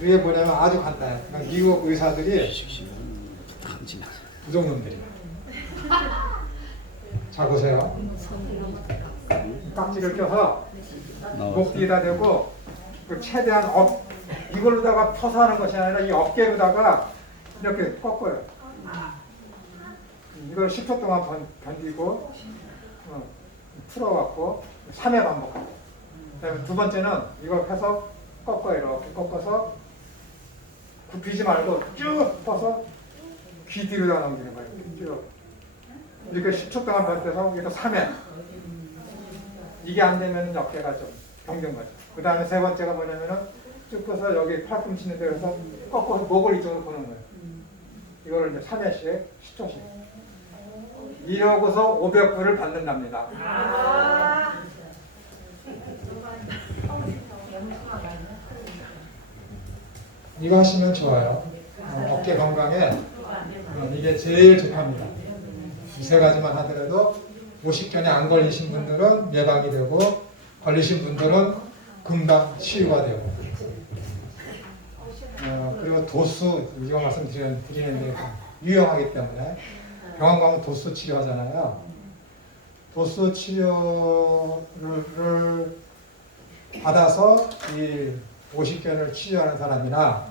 이게 뭐냐면 아주 간단해. 그러니까 미국 의사들이 부정놈들이야. 자 보세요. 깍지를 껴서 목 뒤에다 대고 그 최대한 이걸로다가 퍼서 하는 것이 아니라 이 어깨로다가 이렇게 꺾어요. 이걸 10초 동안 견디고 풀어갖고 3회 반복하고 그다음에 두 번째는 이걸 해서 꺾어요. 이렇게 꺾어서 굽히지 말고 쭉 뻗어서 귀 뒤로다 넘기는 거예요. 쭉 이렇게 10초 동안 버텨서 이거 3회. 이게 안 되면 어깨가 좀 병든 거죠. 그 다음에 세 번째가 뭐냐면은 쭉 펴서 여기 팔꿈치 있는 데서 꺾어서 목을 이쪽으로 보는 거예요. 이거를 이제 3회씩 10초씩. 이러고서 500불을 받는답니다. 이거 하시면 좋아요. 어깨 건강에 이게 제일 좋답니다. 이 세 가지만 하더라도 오십견에 안 걸리신 분들은 예방이 되고 걸리신 분들은 금방 치유가 되고 그리고 도수 이거 말씀드리는데 유용하기 때문에 병원 가면 도수 치료하잖아요. 도수 치료를 받아서 이 오십견을 치료하는 사람이나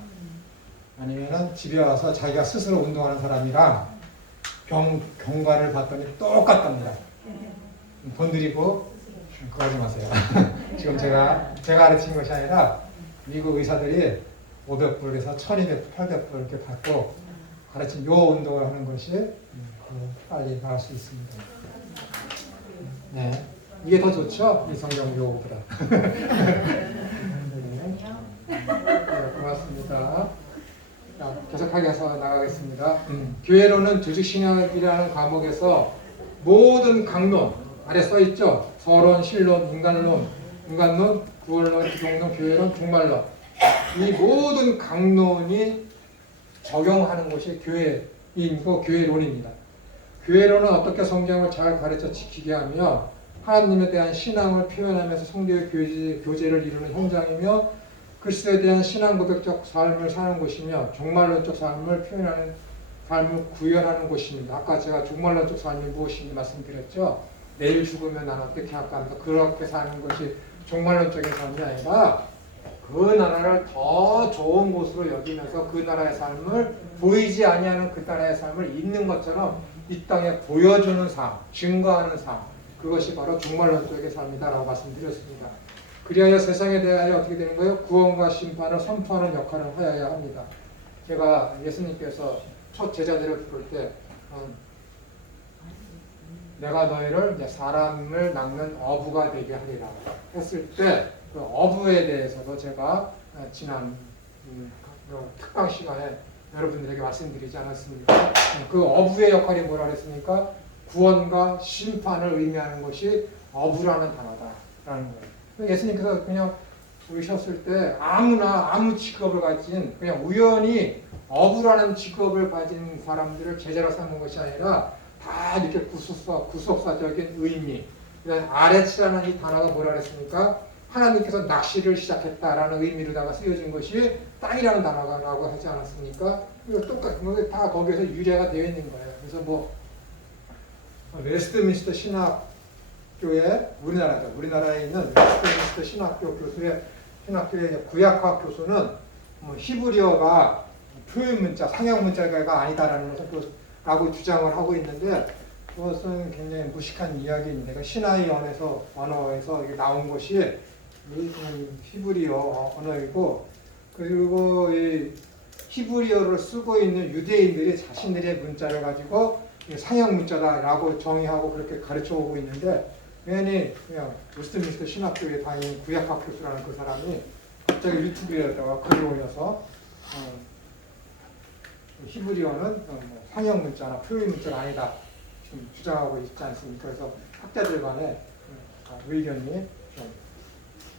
아니면은 집에 와서 자기가 스스로 운동하는 사람이랑 경과를 봤더니 똑같답니다. 돈 들이고 그거 하지 마세요. 지금 제가 가르친 것이 아니라 미국 의사들이 500불에서 1200불, 800불 이렇게 받고 가르친 요 운동을 하는 것이 빨리 나을 수 있습니다. 네, 이게 더 좋죠? 이 성경 요구보다. 네, 고맙습니다. 자, 계속하게 해서 나가겠습니다. 교회론은 조직신학이라는 과목에서 모든 강론, 아래 써있죠? 서론, 신론, 인간론, 구원론, 기독론, 교회론, 종말론. 이 모든 강론이 적용하는 것이 교회이고 교회론입니다. 교회론은 어떻게 성경을 잘 가르쳐 지키게 하며 하나님에 대한 신앙을 표현하면서 성도의 교제를 이루는 현장이며 그리스도에 대한 신앙 고백적 삶을 사는 곳이며 종말론적 삶을 표현하는 삶을 구현하는 곳입니다. 아까 제가 종말론적 삶이 무엇인지 말씀드렸죠. 내일 죽으면 난 어떻게 할까 하면서 그렇게 사는 것이 종말론적인 삶이 아니라 그 나라를 더 좋은 곳으로 여기면서 그 나라의 삶을 보이지 아니하는 그 나라의 삶을 있는 것처럼 이 땅에 보여주는 삶, 증거하는 삶, 그것이 바로 종말론적인 삶이다라고 말씀드렸습니다. 그리하여 세상에 대하여 어떻게 되는 거예요? 구원과 심판을 선포하는 역할을 하여야 합니다. 제가 예수님께서 첫 제자들을 부를 때 내가 너희를 이제 사람을 낚는 어부가 되게 하리라 했을 때 그 어부에 대해서도 제가 지난 특강 시간에 여러분들에게 말씀드리지 않았습니까? 그 어부의 역할이 뭐라 그랬습니까? 구원과 심판을 의미하는 것이 어부라는 단어다라는 거예요. 예수님께서 그냥 오셨을 때 아무 직업을 가진 그냥 우연히 어부라는 직업을 가진 사람들을 제자로 삼는 것이 아니라 다 이렇게 구속사적인 의미, 아레츠라는 이 단어가 뭐라 그랬습니까? 하나님께서 낚시를 시작했다라는 의미로다가 쓰여진 것이 땅이라는 단어라고 하지 않았습니까? 이거 똑같은 거 다 거기에서 유래가 되어 있는 거예요. 그래서 뭐 웨스트민스터 신학교에 우리나라에 있는 웨스트민스터 신학교의 구약학 교수는 히브리어가 표현 문자, 상형 문자가 아니다라는 것을 라고 주장을 하고 있는데 그것은 굉장히 무식한 이야기입니다. 그러니까 시나이 언어에서 이게 나온 것이 히브리어 언어이고 그리고 이 히브리어를 쓰고 있는 유대인들이 자신들의 문자를 가지고 상형 문자다라고 정의하고 그렇게 가르쳐 오고 있는데 괜히 그냥 웨스트민스터 신학교에 다니는 구약학 교수라는 그 사람이 갑자기 유튜브에다가 글을 올려서 히브리어는 상형 문자나 표현 문자가 아니다 지금 주장하고 있지 않습니까? 그래서 학자들 간에 의견이 좀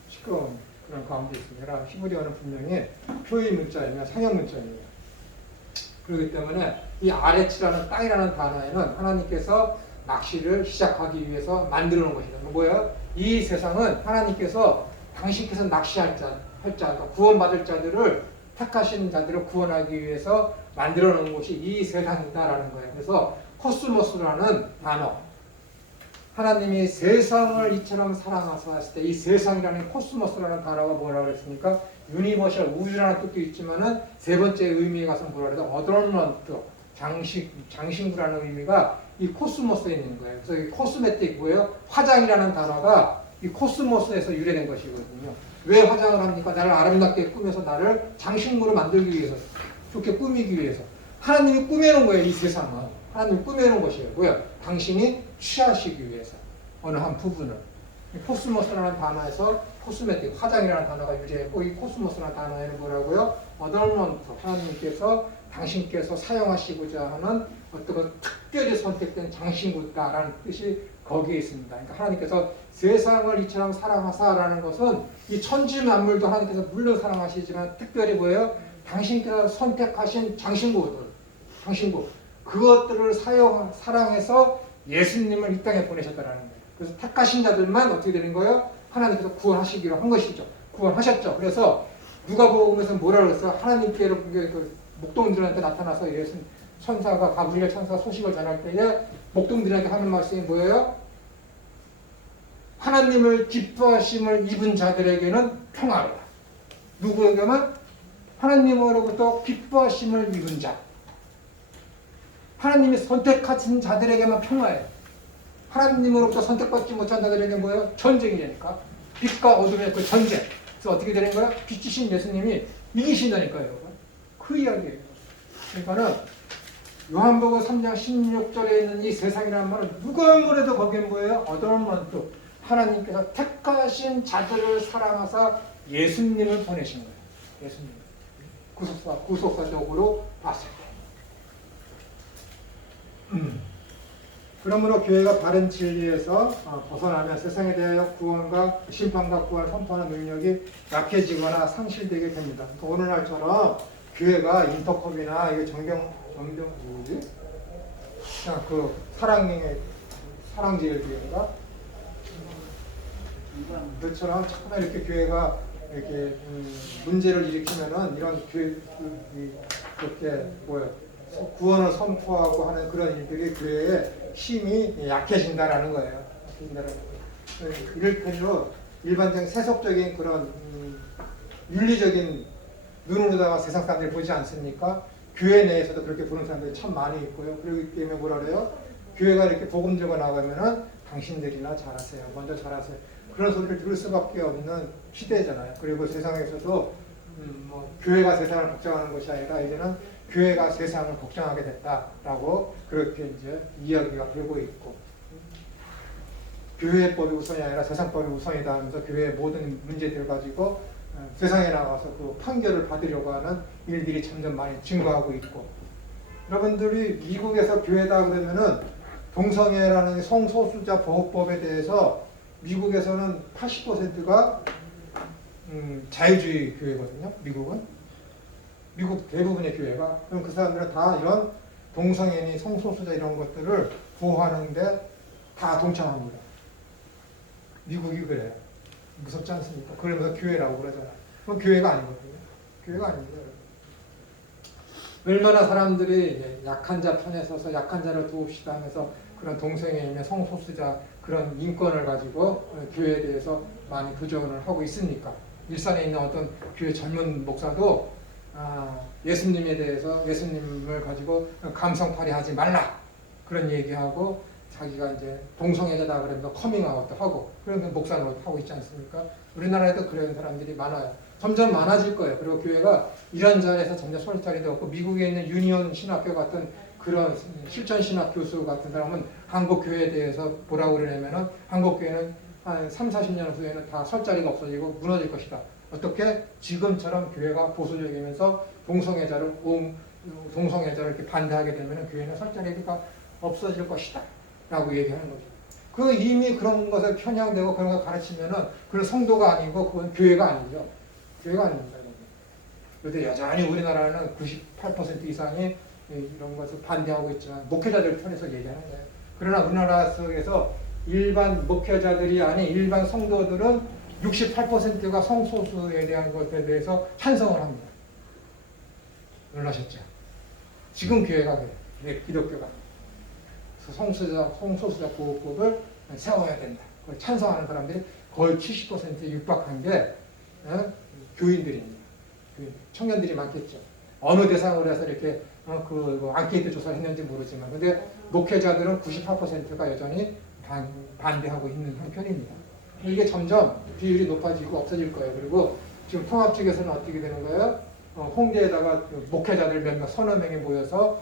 시끄러운 그런 가운데 있습니다. 히브리어는 분명히 표현 문자이며 상형 문자입니다. 그렇기 때문에 이 아레츠라는 땅이라는 단어에는 하나님께서 낚시를 시작하기 위해서 만들어 놓은 것이다. 뭐예요? 이 세상은 하나님께서 당신께서 낚시할 자, 구원받을 자들을 택하신 자들을 구원하기 위해서 만들어 놓은 곳이 이 세상이다라는 거예요. 그래서 코스모스라는 단어, 하나님이 세상을 이처럼 사랑하사 했을 때 이 세상이라는 코스모스라는 단어가 뭐라고 그랬습니까? 유니버셜, 우주라는 뜻도 있지만은 세 번째 의미에 가서 뭐라 그래서 어덜먼트, 장신구라는 의미가 이 코스모스에 있는 거예요. 그래서 이 코스메틱 뭐예요? 화장이라는 단어가 이 코스모스에서 유래된 것이거든요. 왜 화장을 합니까? 나를 아름답게 꾸며서 나를 장신구로 만들기 위해서, 좋게 꾸미기 위해서. 하나님이 꾸며놓은 거예요, 이 세상은. 하나님이 꾸며놓은 것이에요. 뭐야? 당신이 취하시기 위해서. 어느 한 부분을. 코스모스라는 단어에서 코스메틱, 화장이라는 단어가 유래했고, 이 코스모스라는 단어에는 뭐라고요? 어덜먼트, 하나님께서 당신께서 사용하시고자 하는 어떤 특별히 선택된 장신구다라는 뜻이 거기에 있습니다. 그러니까 하나님께서 세상을 이처럼 사랑하사라는 것은 이 천지 만물도 하나님께서 물론 사랑하시지만 특별히 뭐예요? 당신께서 선택하신 장신구들, 장신구. 그것들을 사랑해서 예수님을 이 땅에 보내셨다라는 거예요. 그래서 택하신 자들만 어떻게 되는 거예요? 하나님께서 구원하시기로 한 것이죠. 구원하셨죠. 그래서 누가복음에서 뭐라 그랬어요? 하나님께로 목동들한테 나타나서 예수 천사가 가브리엘 천사 소식을 전할 때에 목동들에게 하는 말씀이 뭐예요? 하나님을 기뻐하심을 입은 자들에게는 평화로다. 누구에게만? 하나님으로부터 기뻐하심을 입은 자. 하나님이 선택하신 자들에게만 평화예요. 하나님으로부터 선택받지 못한 자들에게 뭐예요? 전쟁이 되니까. 빛과 어둠의 그 전쟁. 그래서 어떻게 되는 거예요? 빛이신 예수님이 이기신다니까요, 여러분. 그 이야기예요. 그러니까는 요한복음 3장 16절에 있는 이 세상이라는 말은 누가 뭐래도 거기는 뭐예요? 어덜먼트. 하나님께서 택하신 자들을 사랑하사 예수님을 보내신 거예요. 예수님. 구속사적으로 봤을 때. 그러므로 교회가 바른 진리에서 벗어나면 세상에 대하여 구원과 심판과 구원을 선포하는 능력이 약해지거나 상실되게 됩니다. 그러니까 오늘날처럼 교회가 인터컵이나 이게 정경 뭐지? 그냥 그 사랑제일 교회가 그처럼 자꾸만 이렇게 교회가 이렇게 문제를 일으키면은 이런 교회 이렇게 구원을 선포하고 하는 그런 일들이 교회의 힘이 약해진다라는 거예요. 이를테로 일반적인 세속적인 그런 윤리적인 눈으로다가 세상 사람들이 보지 않습니까? 교회 내에서도 그렇게 보는 사람들이 참 많이 있고요. 그렇기 때문에 뭐라 그래요? 교회가 이렇게 복음 들고 나가면은 당신들이나 잘하세요. 먼저 잘하세요. 그런 소리를 들을 수밖에 없는 시대잖아요. 그리고 세상에서도 교회가 세상을 걱정하는 것이 아니라 이제는 교회가 세상을 걱정하게 됐다라고 그렇게 이제 이야기가 되고 있고, 교회법이 우선이 아니라 세상법이 우선이다 하면서 교회의 모든 문제들을 가지고 세상에 나가서 그 판결을 받으려고 하는 일들이 점점 많이 증가하고 있고, 여러분들이 미국에서 교회다 그러면은 동성애라는 성소수자 보호법에 대해서 미국에서는 80%가 자유주의 교회거든요. 미국 대부분의 교회가. 그럼 그 사람들은 다 이런 동성애니 성소수자 이런 것들을 보호하는데 다 동참합니다. 미국이 그래요. 무섭지 않습니까? 그러면서 교회라고 그러잖아요. 그건 교회가 아니거든요. 교회가 아닙니다. 얼마나 사람들이 약한 자 편에 서서 약한 자를 도웁시다 하면서 그런 동성애이나 성소수자 그런 인권을 가지고 교회에 대해서 많이 부정을 하고 있습니까? 일산에 있는 어떤 교회 젊은 목사도 예수님에 대해서 예수님을 가지고 감성팔이 하지 말라 그런 얘기하고 자기가 이제 동성애자다 그러면서 커밍아웃도 하고 그런 목사를 하고 있지 않습니까? 우리나라에도 그런 사람들이 많아요. 점점 많아질 거예요. 그리고 교회가 이런 자리에서 점점 설 자리도 없고, 미국에 있는 유니온 신학교 같은 그런 실전 신학 교수 같은 사람은 한국 교회에 대해서 뭐라고 그러냐면은 한국 교회는 한 3, 40년 후에는 다 설 자리가 없어지고 무너질 것이다. 어떻게? 지금처럼 교회가 보수적이면서 동성애자를 이렇게 반대하게 되면 교회는 설 자리가 없어질 것이다. 라고 얘기하는 거죠. 그 이미 그런 것을 편향되고 그런 걸 가르치면은 그런 성도가 아니고 그건 교회가 아니죠. 교회가 아닙니다. 그런데 여전히 우리나라는 98% 이상이 이런 것을 반대하고 있지만 목회자들 편에서 얘기하는 거예요. 그러나 우리나라 속에서 일반 목회자들이 아닌 일반 성도들은 68%가 성소수에 대한 것에 대해서 찬성을 합니다. 놀라셨죠? 지금 교회가 그래요. 기독교가 성소수자 보호법을 세워야 된다. 그걸 찬성하는 사람들이 거의 70%에 육박한 게 교인들입니다. 청년들이 많겠죠. 어느 대상으로 해서 이렇게 앙케이트 조사를 했는지 모르지만, 근데 목회자들은 98%가 여전히 반대하고 있는 한편입니다. 이게 점점 비율이 높아지고 없어질 거예요. 그리고 지금 통합 측에서는 어떻게 되는 거예요? 홍대에다가 목회자들 몇몇 서너 명이 모여서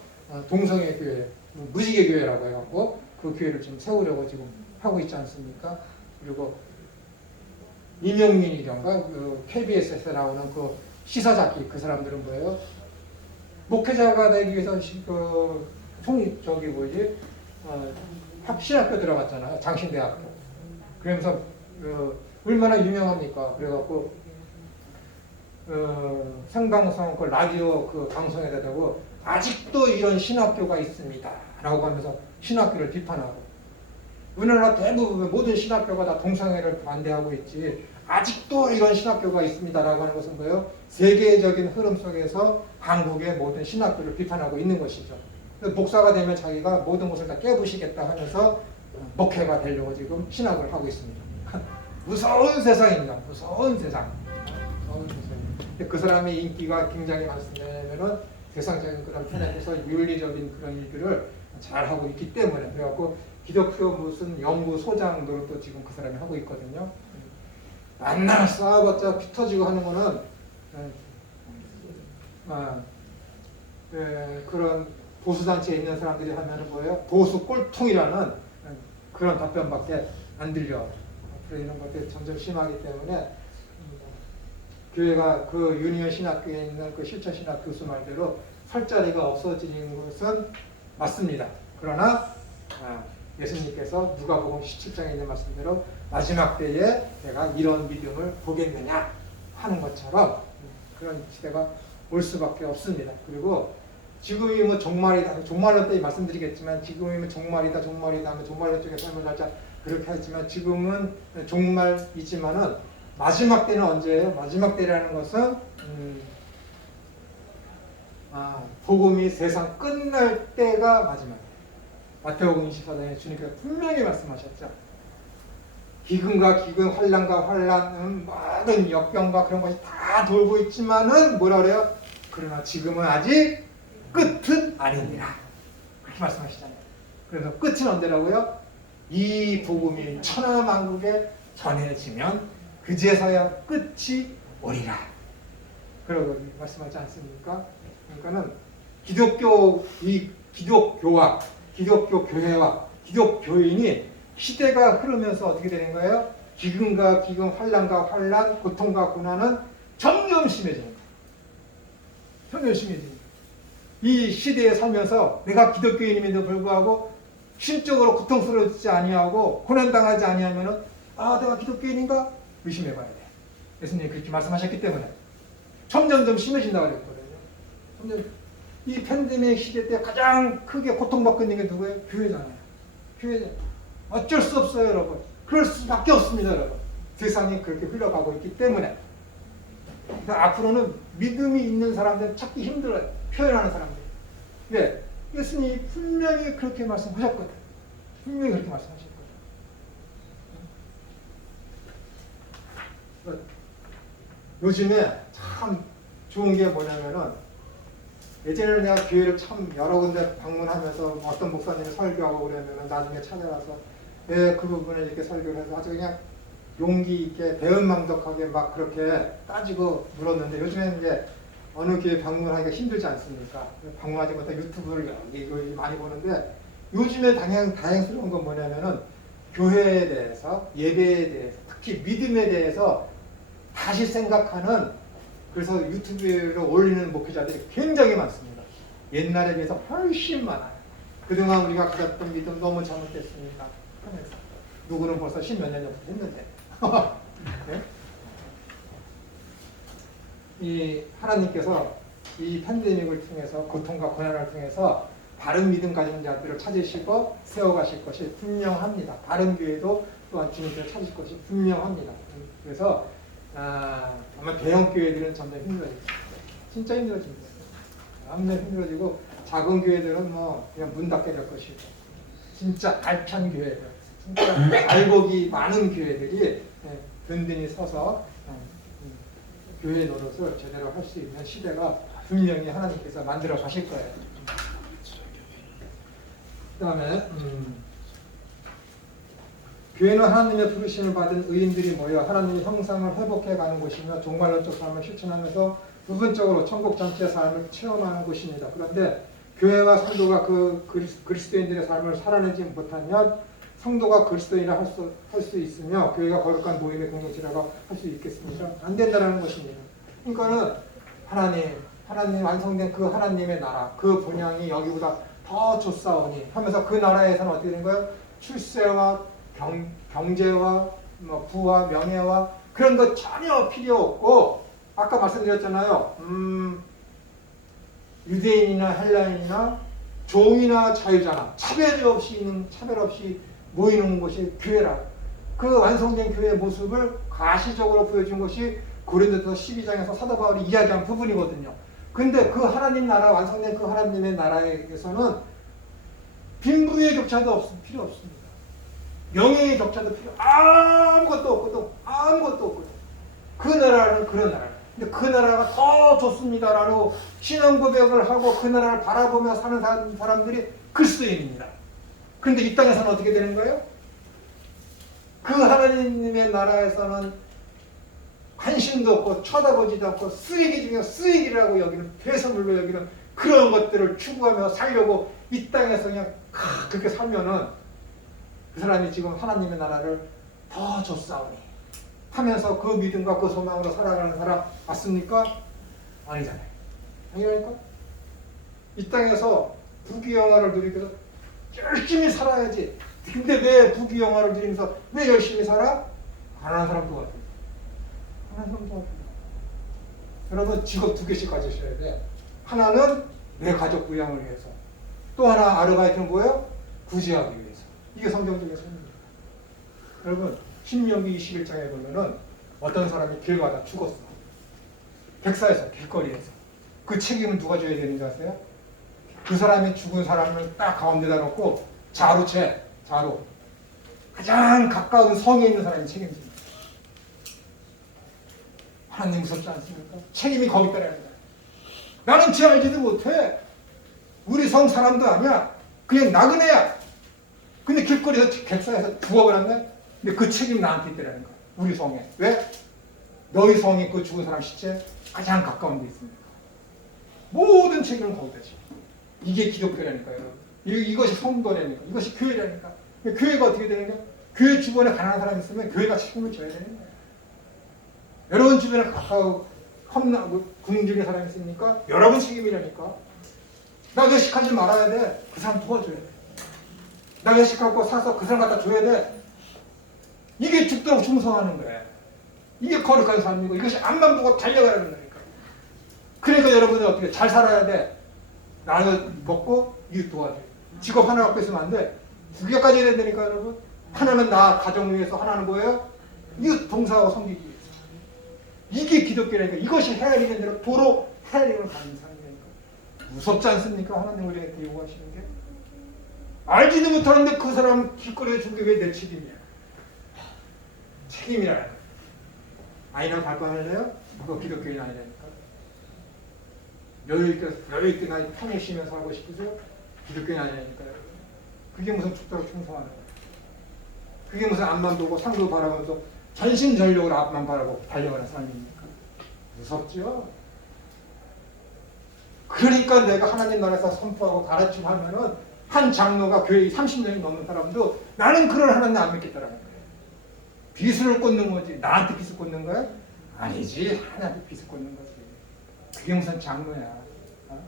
동성애 교회, 무지개 교회라고 해갖고 그 교회를 지금 세우려고 지금 하고 있지 않습니까? 그리고 이명민이던가 KBS에서 나오는 그 시사잡기 그 사람들은 뭐예요? 목회자가 되기 위해서 신학교 들어갔잖아요. 장신대학교. 그러면서 얼마나 유명합니까? 그래갖고 생방송 그 라디오 그 방송에다 대고 아직도 이런 신학교가 있습니다. 라고 하면서 신학교를 비판하고, 우리나라 대부분 모든 신학교가 다 동성애를 반대하고 있지 아직도 이런 신학교가 있습니다. 라고 하는 것은 뭐예요? 세계적인 흐름 속에서 한국의 모든 신학교를 비판하고 있는 것이죠. 목사가 되면 자기가 모든 것을 다 깨부시겠다 하면서 목회가 되려고 지금 신학을 하고 있습니다. 무서운 세상입니다. 무서운 세상. 그 사람의 인기가 굉장히 많습니다. 왜냐하면 세상적인 그런 편에서 윤리적인 그런 일들을 잘 하고 있기 때문에. 그래갖고 기독교 무슨 연구소장 노릇도 지금 그 사람이 하고 있거든요. 만나 싸워봤자 피 터지고 하는 거는 그런 보수단체에 있는 사람들이 하면은 뭐예요? 보수 꼴통이라는 그런 답변밖에 안 들려. 이런 것들이 점점 심하기 때문에 교회가 그 유니온 신학교에 있는 그 실천 신학 교수 말대로 설 자리가 없어지는 것은 맞습니다. 그러나 예수님께서 누가복음 17장에 있는 말씀대로 마지막 때에 내가 이런 믿음을 보겠느냐 하는 것처럼 그런 시대가 올 수밖에 없습니다. 그리고 지금이면 종말이다. 종말론 때 말씀드리겠지만 지금이면 종말이다 하면 종말론 쪽에 설명을 하자 그렇게 하지만 지금은 종말이지만은 마지막 때는 언제예요? 마지막 때라는 것은 복음이 세상 끝날 때가 마지막이에요. 마태복음 24장에 주님께서 분명히 말씀하셨죠. 기근과 기근, 환난과 환난, 모든 역병과 그런 것이 다 돌고 있지만은 뭐라 그래요? 그러나 지금은 아직 끝은 아니니라. 그렇게 말씀하시잖아요. 그래서 끝은 언제라고요? 이 복음이 천하만국에 전해지면 그제서야 끝이 오리라. 그러고 말씀하지 않습니까? 그러니까는 기독교와 기독교 교회와 기독교인이 시대가 흐르면서 어떻게 되는 거예요? 기근과 기근, 환난과 환난, 고통과 고난은 점점 심해지는 거예요. 점점 심해지는 거예요. 이 시대에 살면서 내가 기독교인임에도 불구하고 심적으로 고통스러워지지 아니하고 고난당하지 아니하면은 내가 기독교인인가? 의심해봐야 돼. 예수님이 그렇게 말씀하셨기 때문에 점점점 심해진다고 그랬거든요. 점점 이 팬데믹 시대 때 가장 크게 고통받고 있는 게 누구예요? 교회잖아요. 교회잖아요. 어쩔 수 없어요, 여러분. 그럴 수밖에 없습니다, 여러분. 세상이 그렇게 흘러가고 있기 때문에. 그러니까 앞으로는 믿음이 있는 사람들은 찾기 힘들어요. 표현하는 사람들. 네, 예수님이 분명히 그렇게 말씀하셨거든. 분명히 그렇게 말씀하셨거든. 요즘에 참 좋은 게 뭐냐면은 예전에는 내가 교회를 참 여러 군데 방문하면서 어떤 목사님이 설교하고 그러면은 나중에 찾아가서 그 부분을 이렇게 설교를 해서 아주 그냥 용기 있게 배은망덕하게 막 그렇게 따지고 물었는데 요즘에는 이제 어느 교회 방문하기가 힘들지 않습니까? 방문하지 못해 유튜브를 많이 보는데 요즘에 다행스러운 건 뭐냐면은 교회에 대해서 예배에 대해서 특히 믿음에 대해서 다시 생각하는 그래서 유튜브에 올리는 목회자들이 굉장히 많습니다. 옛날에 비해서 훨씬 많아요. 그동안 우리가 가졌던 믿음 너무 잘못됐습니다. 하면서 누구는 벌써 10몇 년 전부터 했는데 네? 이 하나님께서 이 팬데믹을 통해서 고통과 고난을 통해서 바른 믿음 가진 자들을 찾으시고 세워가실 것이 분명합니다. 바른 교회도 또한 주님께서 찾으실 것이 분명합니다. 그래서 아마 대형 교회들은 점점 힘들어집니다. 진짜 힘들어집니다. 점점 힘들어지고 작은 교회들은 뭐 그냥 문 닫게 될 것이고 진짜 알찬 교회들, 진짜 알곡이 많은 교회들이 든든히 서서 교회 노릇을 제대로 할 수 있는 시대가 분명히 하나님께서 만들어 가실 거예요. 그 다음에 교회는 하나님의 부르심을 받은 의인들이 모여 하나님의 형상을 회복해 가는 곳이며 종말론적 삶을 실천하면서 부분적으로 천국 전체의 삶을 체험하는 곳입니다. 그런데 교회와 성도가 그 그리스도인들의 삶을 살아내지 못하면 성도가 그리스도인이라 할 수 있으며 교회가 거룩한 모임의 공동체라고 할 수 있겠습니까? 안 된다는 것입니다. 그러니까는 하나님 완성된 그 하나님의 나라, 그 본향이 여기보다 더 좋사오니 하면서 그 나라에서는 어떻게 된 거예요? 출세와 경제와 뭐 부와 명예와 그런 거 전혀 필요 없고 아까 말씀드렸잖아요. 유대인이나 헬라인이나 종이나 자유자나 차별 없이 모이는 곳이 교회라. 그 완성된 교회의 모습을 가시적으로 보여준 것이 고린도서 12장에서 사도 바울이 이야기한 부분이거든요. 근데 그 하나님 나라, 완성된 그 하나님의 나라에서는 빈부의 격차도 필요 없습니다. 명예의 격차도 아무것도 없거든. 그 나라는 그런 나라예요. 근데 그 나라가 더 좋습니다라고 신앙 고백을 하고 그 나라를 바라보며 사는 사람들이 그리스도인입니다. 그런데 이 땅에서는 어떻게 되는 거예요? 그 하나님의 나라에서는 관심도 없고 쳐다보지도 않고 쓰레기 중에 쓰레기라고 여기는 폐선물로 여기는 그런 것들을 추구하며 살려고 이 땅에서 그냥 그렇게 살면은 그 사람이 지금 하나님의 나라를 더 줬사오니 하면서 그 믿음과 그 소망으로 살아가는 사람 맞습니까? 아니잖아요. 아니라니까? 이 땅에서 부귀영화를 누리기 위해서 열심히 살아야지. 근데 왜 부귀영화를 누리면서 왜 열심히 살아? 가난한 사람도 같아요. 가난한 사람도 같아요. 여러분 직업 2개씩 가지셔야 돼. 하나는 내 가족 부양을 위해서. 또 하나 아르바이트는 뭐예요? 구제하기 위해서. 이게 성경적인 삶입니다. 여러분 신명기 21장에 보면은 어떤 사람이 길 가다 죽었어. 백사에서 길거리에서. 그 책임은 누가 져야 되는지 아세요? 그 사람이 죽은 사람을 딱 가운데다 놓고 자로 가장 가까운 성에 있는 사람이 책임집니다. 하나님 무섭지 않습니까? 책임이 거기 있다는 거야. 나는 죄 알지도 못해. 우리 성 사람도 아니야. 그냥 나그네야. 근데 길거리에서 객사에서 죽어버렸네. 근데 그 책임이 나한테 있다는 거야. 우리 성에. 왜? 너희 성이 그 죽은 사람 시체 가장 가까운 데 있습니다. 모든 책임은 거기다 지. 이게 기독교라니까요. 이것이 성도라니까. 이것이 교회라니까. 교회가 어떻게 되는 거야? 교회 주변에 가난한 사람이 있으면 교회가 책임을 져야 되는 거예요. 여러분 주변에 가까운 궁중의 사람이 있으니까 여러분 책임이라니까. 나 외식하지 말아야 돼. 그 사람 도와줘야 돼. 나 외식하고 사서 그 사람 갖다 줘야 돼. 이게 죽도록 충성하는 거야. 이게 거룩한 삶이고 이것이 앞만 보고 달려가는 거니까. 그러니까 여러분은 어떻게 잘 살아야 돼. 나는 먹고 이웃 도와줘. 직업 하나 갖고 있으면 안 돼. 2개까지 해야 되니까 여러분. 하나는 나 가정 위해서, 하나는 뭐예요? 이웃 봉사하고 섬기기 위해서. 이게 기독교라니까. 이것이 헤아리는 대로 도로 헤아리는 가는 삶이니까. 무섭지 않습니까? 하나님 우리에게 요구하시는 게. 알지도 못하는데 그 사람 길거리에 죽은 게 왜 내 책임이야? 책임이라. 아이랑 발광할래요? 그거 기독교인 아니라니까. 여유있게 나 편히 쉬면서 하고 싶으세요? 기독교인 아니라니까요. 그게 무슨 죽도록 충성하는 거예요. 그게 무슨 앞만 보고 상도 바라보면서 전심전력으로 앞만 바라보고 달려가는 사람입니까? 무섭죠? 그러니까 내가 하나님 나라에서 선포하고 가르치고 하면은 한 장로가 교회 30년이 넘는 사람도 나는 그런 하나님 안 믿겠다라는 거예요. 빚을 꽂는 거지. 나한테 빚을 꽂는 거야? 아니지. 하나님한테 빚을 꽂는 거지. 그게 무슨 장로야. 어?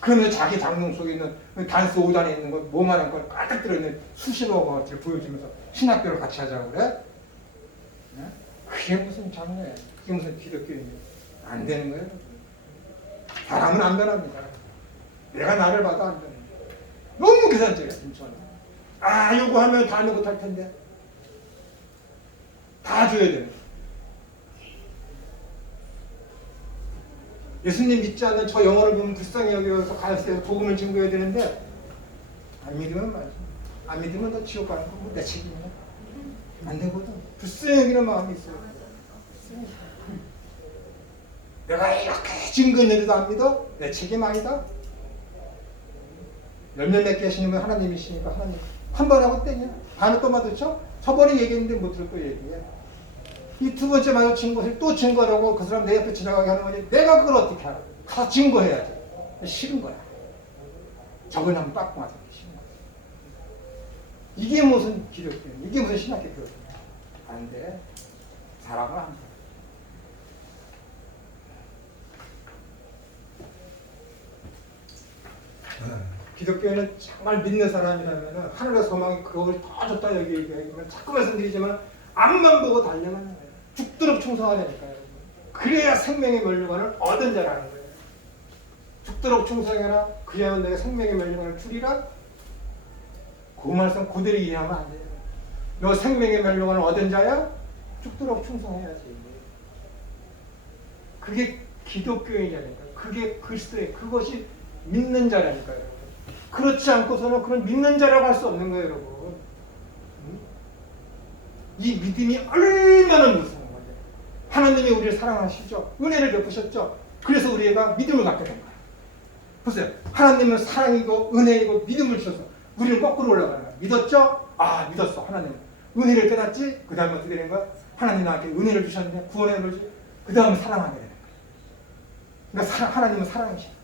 그러면 자기 장롱 속에 있는 단스 5단에 있는 거 뭐만한 걸 까딱 들어있는 수십억 가지를 보여주면서 신학교를 같이 하자고 그래? 네? 그게 무슨 장로야. 그게 무슨 기독교인이야. 안 되는 거예요. 사람은 안 변합니다. 내가 나를 봐도 안 변해. 너무 계산적이야. 진짜로. 요거하면 다 못할 텐데. 다 줘야 되는. 예수님 믿지 않는 저 영혼을 보면 불쌍히 여겨서 가야에서 복음을 증거해야 되는데 안 믿으면 말이죠. 안 믿으면 너 지옥 가는 거 내 책임이야. 안 되거든. 불쌍히 여기는 마음이 있어요. 내가 이렇게 증거했는데도 안 믿어? 내 책임 아니다? 열매 맺게 하시는 분 하나님이시니까 하나님 한 번 하고 땡이야. 반을 또 마주쳐? 저번에 얘기했는데 못 들을 또 얘기해. 이 두 번째 마주친 것을 또 증거라고 그 사람 내 옆에 지나가게 하는 거지. 내가 그걸 어떻게 알아? 가서 증거해야지. 싫은 거야. 저번에 한번 빠꾸 맞아. 싫은 거야. 이게 무슨 기독교야? 이게 무슨 신학교 교육이야? 안 돼. 사람은 안 돼. 기독교는 정말 믿는 사람이라면 하늘의 소망이 그걸 더 줬다 여기 얘기하면 자꾸 말씀드리지만 앞만 보고 달려가는 거예요. 죽도록 충성하려니까요. 그래야 생명의 멸류관을 얻은 자라는 거예요. 죽도록 충성해라. 그래야만 내가 생명의 멸류관을 주리라. 그 말씀 그대로 이해하면 안 돼요. 너 생명의 멸류관을 얻은 자야? 죽도록 충성해야지. 그게 기독교인이라니까. 그게 그리스도의 그것이 믿는 자라니까요. 그렇지 않고서는 그런 믿는 자라고 할 수 없는 거예요, 여러분. 이 믿음이 얼마나 무서운 거예요. 하나님이 우리를 사랑하시죠. 은혜를 베푸셨죠. 그래서 우리가 믿음을 갖게 된 거예요. 보세요. 하나님은 사랑이고 은혜이고 믿음을 주셔서 우리를 거꾸로 올라가는 거예요. 믿었죠? 아, 믿었어. 하나님. 은혜를 깨닫지? 그 다음에 어떻게 되는 거야? 하나님 나한테 은혜를 주셨는데 구원의 은혜를 주지? 그 다음에 사랑하게 되는 거예요. 그러니까 하나님은 사랑이시죠.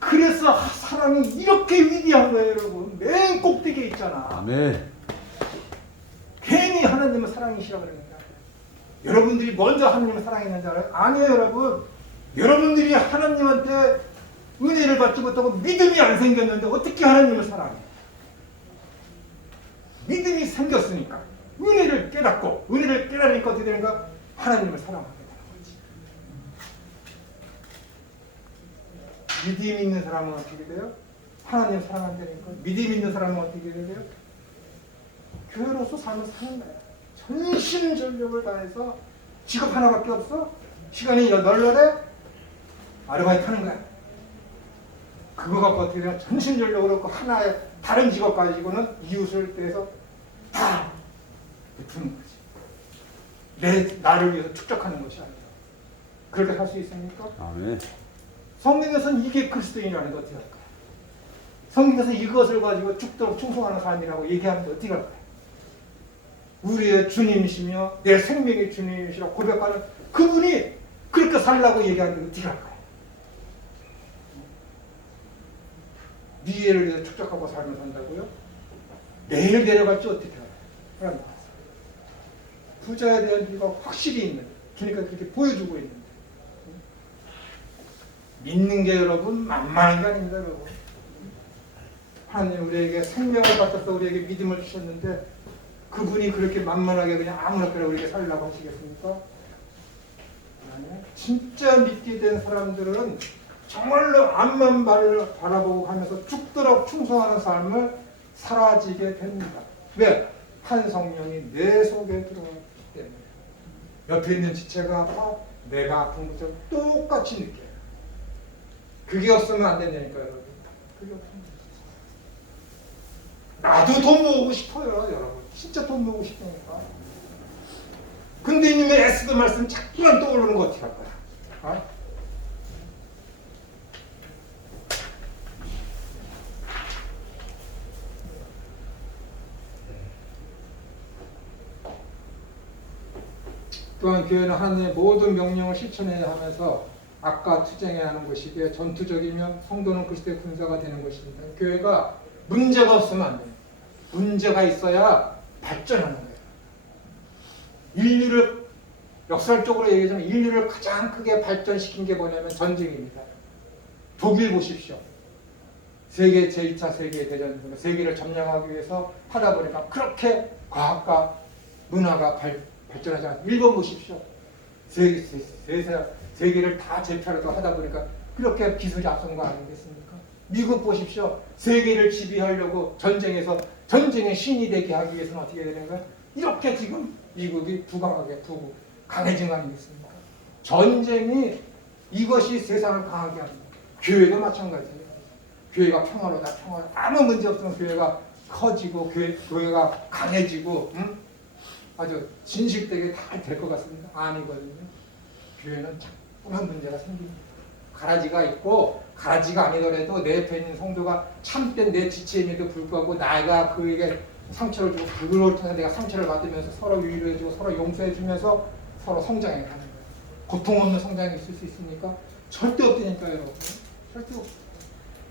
그래서 사랑이 이렇게 위대한 거예요, 여러분. 맨 꼭대기에 있잖아. 아멘. 괜히 하나님은 사랑이시라고 그러니까. 여러분들이 먼저 하나님을 사랑했는 줄 알아요? 아니에요, 여러분. 여러분들이 하나님한테 은혜를 받지 못하고 믿음이 안 생겼는데 어떻게 하나님을 사랑해? 믿음이 생겼으니까. 은혜를 깨닫고, 은혜를 깨달으니까 어떻게 되는가? 하나님을 사랑하게 되는 거지. 믿음 있는 사람은 어떻게 돼요? 하나님 사랑한다니까. 믿음 있는 사람은 어떻게 돼요? 교회로서 삶을 사는 거야. 전심전력을 다해서 직업 하나밖에 없어? 시간이 널널해? 아르바이트 하는 거야. 그거 갖고 어떻게 되냐? 전심전력으로 그 하나의 다른 직업 가지고는 이웃을 대해서 다 베푸는 거지. 나를 위해서 축적하는 것이 아니라. 그렇게 할 수 있습니까? 아멘. 성경에서는 이게 그리스도인이라는 거 어떻게 할까요? 성경에서 이것을 가지고 죽도록 충성하는 사람이라고 얘기하는데 어떻게 할까요? 우리의 주님이시며 내 생명의 주님이시라고 고백하는 그분이 그렇게 살라고 얘기하는데 어떻게 할까요? 미래를 위해서 축적하고 삶을 산다고요? 내일 내려갈지 어떻게 알아요? 부자에 대한 이유가 확실히 있는, 주니까 그렇게 보여주고 있는데 믿는 게 여러분 만만한 게 아닙니다, 여러분. 하나님 우리에게 생명을 받아서 우리에게 믿음을 주셨는데 그분이 그렇게 만만하게 그냥 아무렇게나 우리에게 살려고 하시겠습니까? 아니요. 진짜 믿게 된 사람들은 정말로 앞만 바라보고 하면서 죽도록 충성하는 삶을 살아지게 됩니다. 왜? 한 성령이 내 속에 들어가기 때문에. 옆에 있는 지체가 아파 내가 아픈 것처럼 똑같이 느껴요. 그게 없으면 안 된다니까요, 여러분. 그게 없으면. 나도 돈 모으고 싶어요, 여러분. 진짜 돈 모으고 싶으니까. 근데 이님의 에스더 말씀 자꾸만 떠오르는 거 어떻게 할 거야? 어? 또한 교회는 하나님의 모든 명령을 실천해야 하면서 악과 투쟁해야 하는 것이기에 전투적이면 성도는 그리스도의 군사가 되는 것입니다. 교회가 문제가 없으면 안 돼요. 문제가 있어야 발전하는 거예요. 인류를 역설적으로 얘기하자면 인류를 가장 크게 발전시킨 게 뭐냐면 전쟁입니다. 독일 보십시오. 세계 제2차 세계대전, 세계를 점령하기 위해서 하다 보니까 그렇게 과학과 문화가 발전하지 않습니다. 일본 보십시오. 세계를 다 제패하려고 하다 보니까 그렇게 기술이 앞선 거 아니겠습니까? 미국 보십시오. 세계를 지배하려고 전쟁의 신이 되게 하기 위해서는 어떻게 되는 거예요? 이렇게 지금 미국이 강해진 거 아니겠습니까? 전쟁이 이것이 세상을 강하게 합니다. 교회도 마찬가지예요. 교회가 평화로다, 아무 문제 없으면 교회가 커지고 교회가 강해지고 아주 진실되게 다 될 것 같습니다. 아니거든요. 교회는 자꾸만 문제가 생깁니다. 가라지가 있고 가라지가 아니더라도 내 옆에 있는 성도가 참된 내 지체임에도 불구하고 나가 그에게 상처를 주고 그걸 통해서 내가 상처를 받으면서 서로 위로해주고 서로 용서해주면서 서로 성장해가는 거예요. 고통 없는 성장이 있을 수 있습니까? 절대 없다니까요, 여러분. 절대 없어요.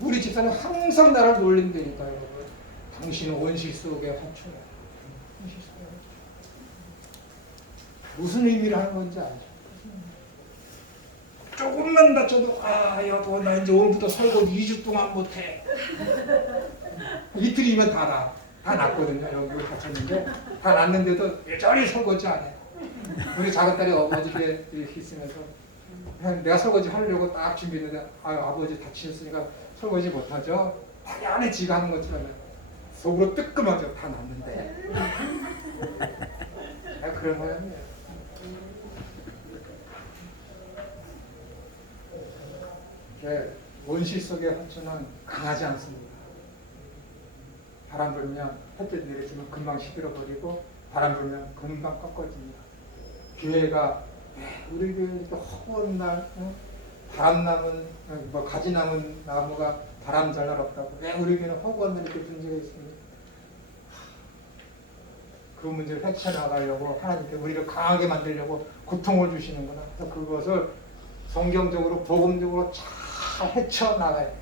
우리 집사는 항상 나를 놀린다니까요, 여러분. 당신은 원시 속의 화초야. 원시 속의 화초. 무슨 의미를 하는 건지 알죠? 조금만 다쳐도 여보 나 이제 오늘부터 설거지 2주 동안 못해. 이틀이면 다 났거든요. 여기 다쳤는데 다 났는데도 여전히 설거지 안 해. 우리 작은 딸이 어머니께 이렇게 있으면서 내가 설거지 하려고 딱 준비했는데 아버지 다치셨으니까 설거지 못하죠. 당연히 지가 하는 것처럼 속으로 뜨끔하죠. 다 났는데. 그런 모양이에요. 원시 속의 화초는 강하지 않습니다. 바람 불면 햇볕 내리치면 금방 시들어버리고 바람 불면 금방 꺾어집니다. 교회가 우리 교회는 허구한 날 바람 남은 가지 남은 나무가 바람 잘 날 없다고 왜 우리 교회는 허구한 날 이렇게 문제가 있습니다. 그 문제를 헤쳐나가려고 하나님께 우리를 강하게 만들려고 고통을 주시는구나. 그래서 그것을 성경적으로 복음적으로 잘 헤쳐나가야 돼요.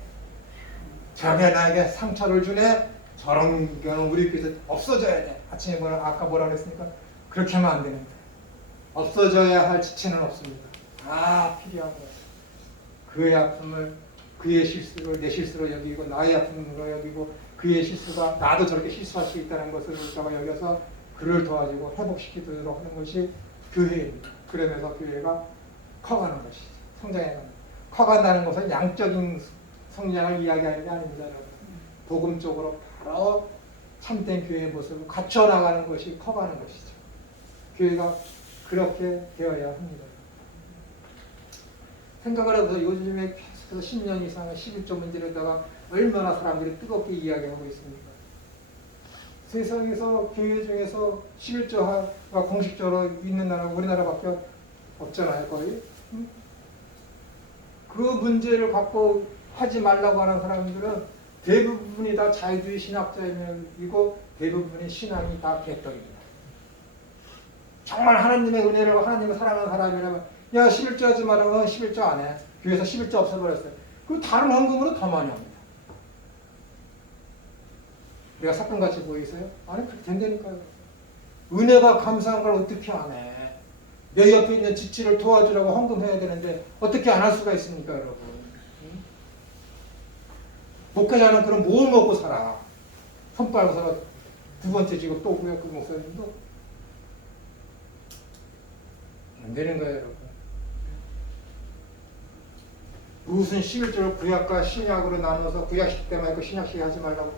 저게 나에게 상처를 주네. 저런 경우는 우리 교회에서 없어져야 돼. 아침에 아까 뭐라 그랬습니까? 그렇게 하면 안 되는데. 없어져야 할 지체는 없습니다. 다 필요한 거예요. 그의 아픔을 그의 실수를 내 실수로 여기고 나의 아픔으로 여기고 그의 실수가 나도 저렇게 실수할 수 있다는 것을 우리가 여겨서 그를 도와주고 회복시키도록 하는 것이 교회입니다. 그러면서 교회가 커가는 것이죠. 성장해가는 것. 커간다는 것은 양적인 성장을 이야기하는 게 아닙니다. 여러분. 복음적으로 바로 참된 교회의 모습을 갖춰나가는 것이 커가는 것이죠. 교회가 그렇게 되어야 합니다. 생각을 해보세요. 요즘에 계속해서 10년 이상의 11조 문제에다가 얼마나 사람들이 뜨겁게 이야기하고 있습니까? 세상에서 교회 중에서 11조가 공식적으로 있는 나라가 우리나라밖에 없잖아요. 거의. 그 문제를 갖고 하지 말라고 하는 사람들은 대부분이 다 자유주의 신학자이고 대부분의 신앙이 다 개떡입니다. 정말 하나님의 은혜를 하나님을 사랑하는 사람이라면 야 11조 하지 말라면 11조 안 해. 교회에서 11조 없애버렸어요. 그리고 다른 헌금으로 더 많이 합니다. 내가 사건같이 보이세요? 아니 그렇게 된다니까요. 은혜가 감사한 걸 어떻게 안 해. 내 옆에 있는 지치를 도와주라고 헌금해야 되는데 어떻게 안 할 수가 있습니까 여러분. 응? 목회자는 그럼 뭘 먹고 살아. 손 빨고서 두 번째 지금 또 구역 그 목사님도 안 되는 거예요 여러분. 무슨 11조를 구약과 신약으로 나눠서 구약식 때만 있고 신약식 하지 말라고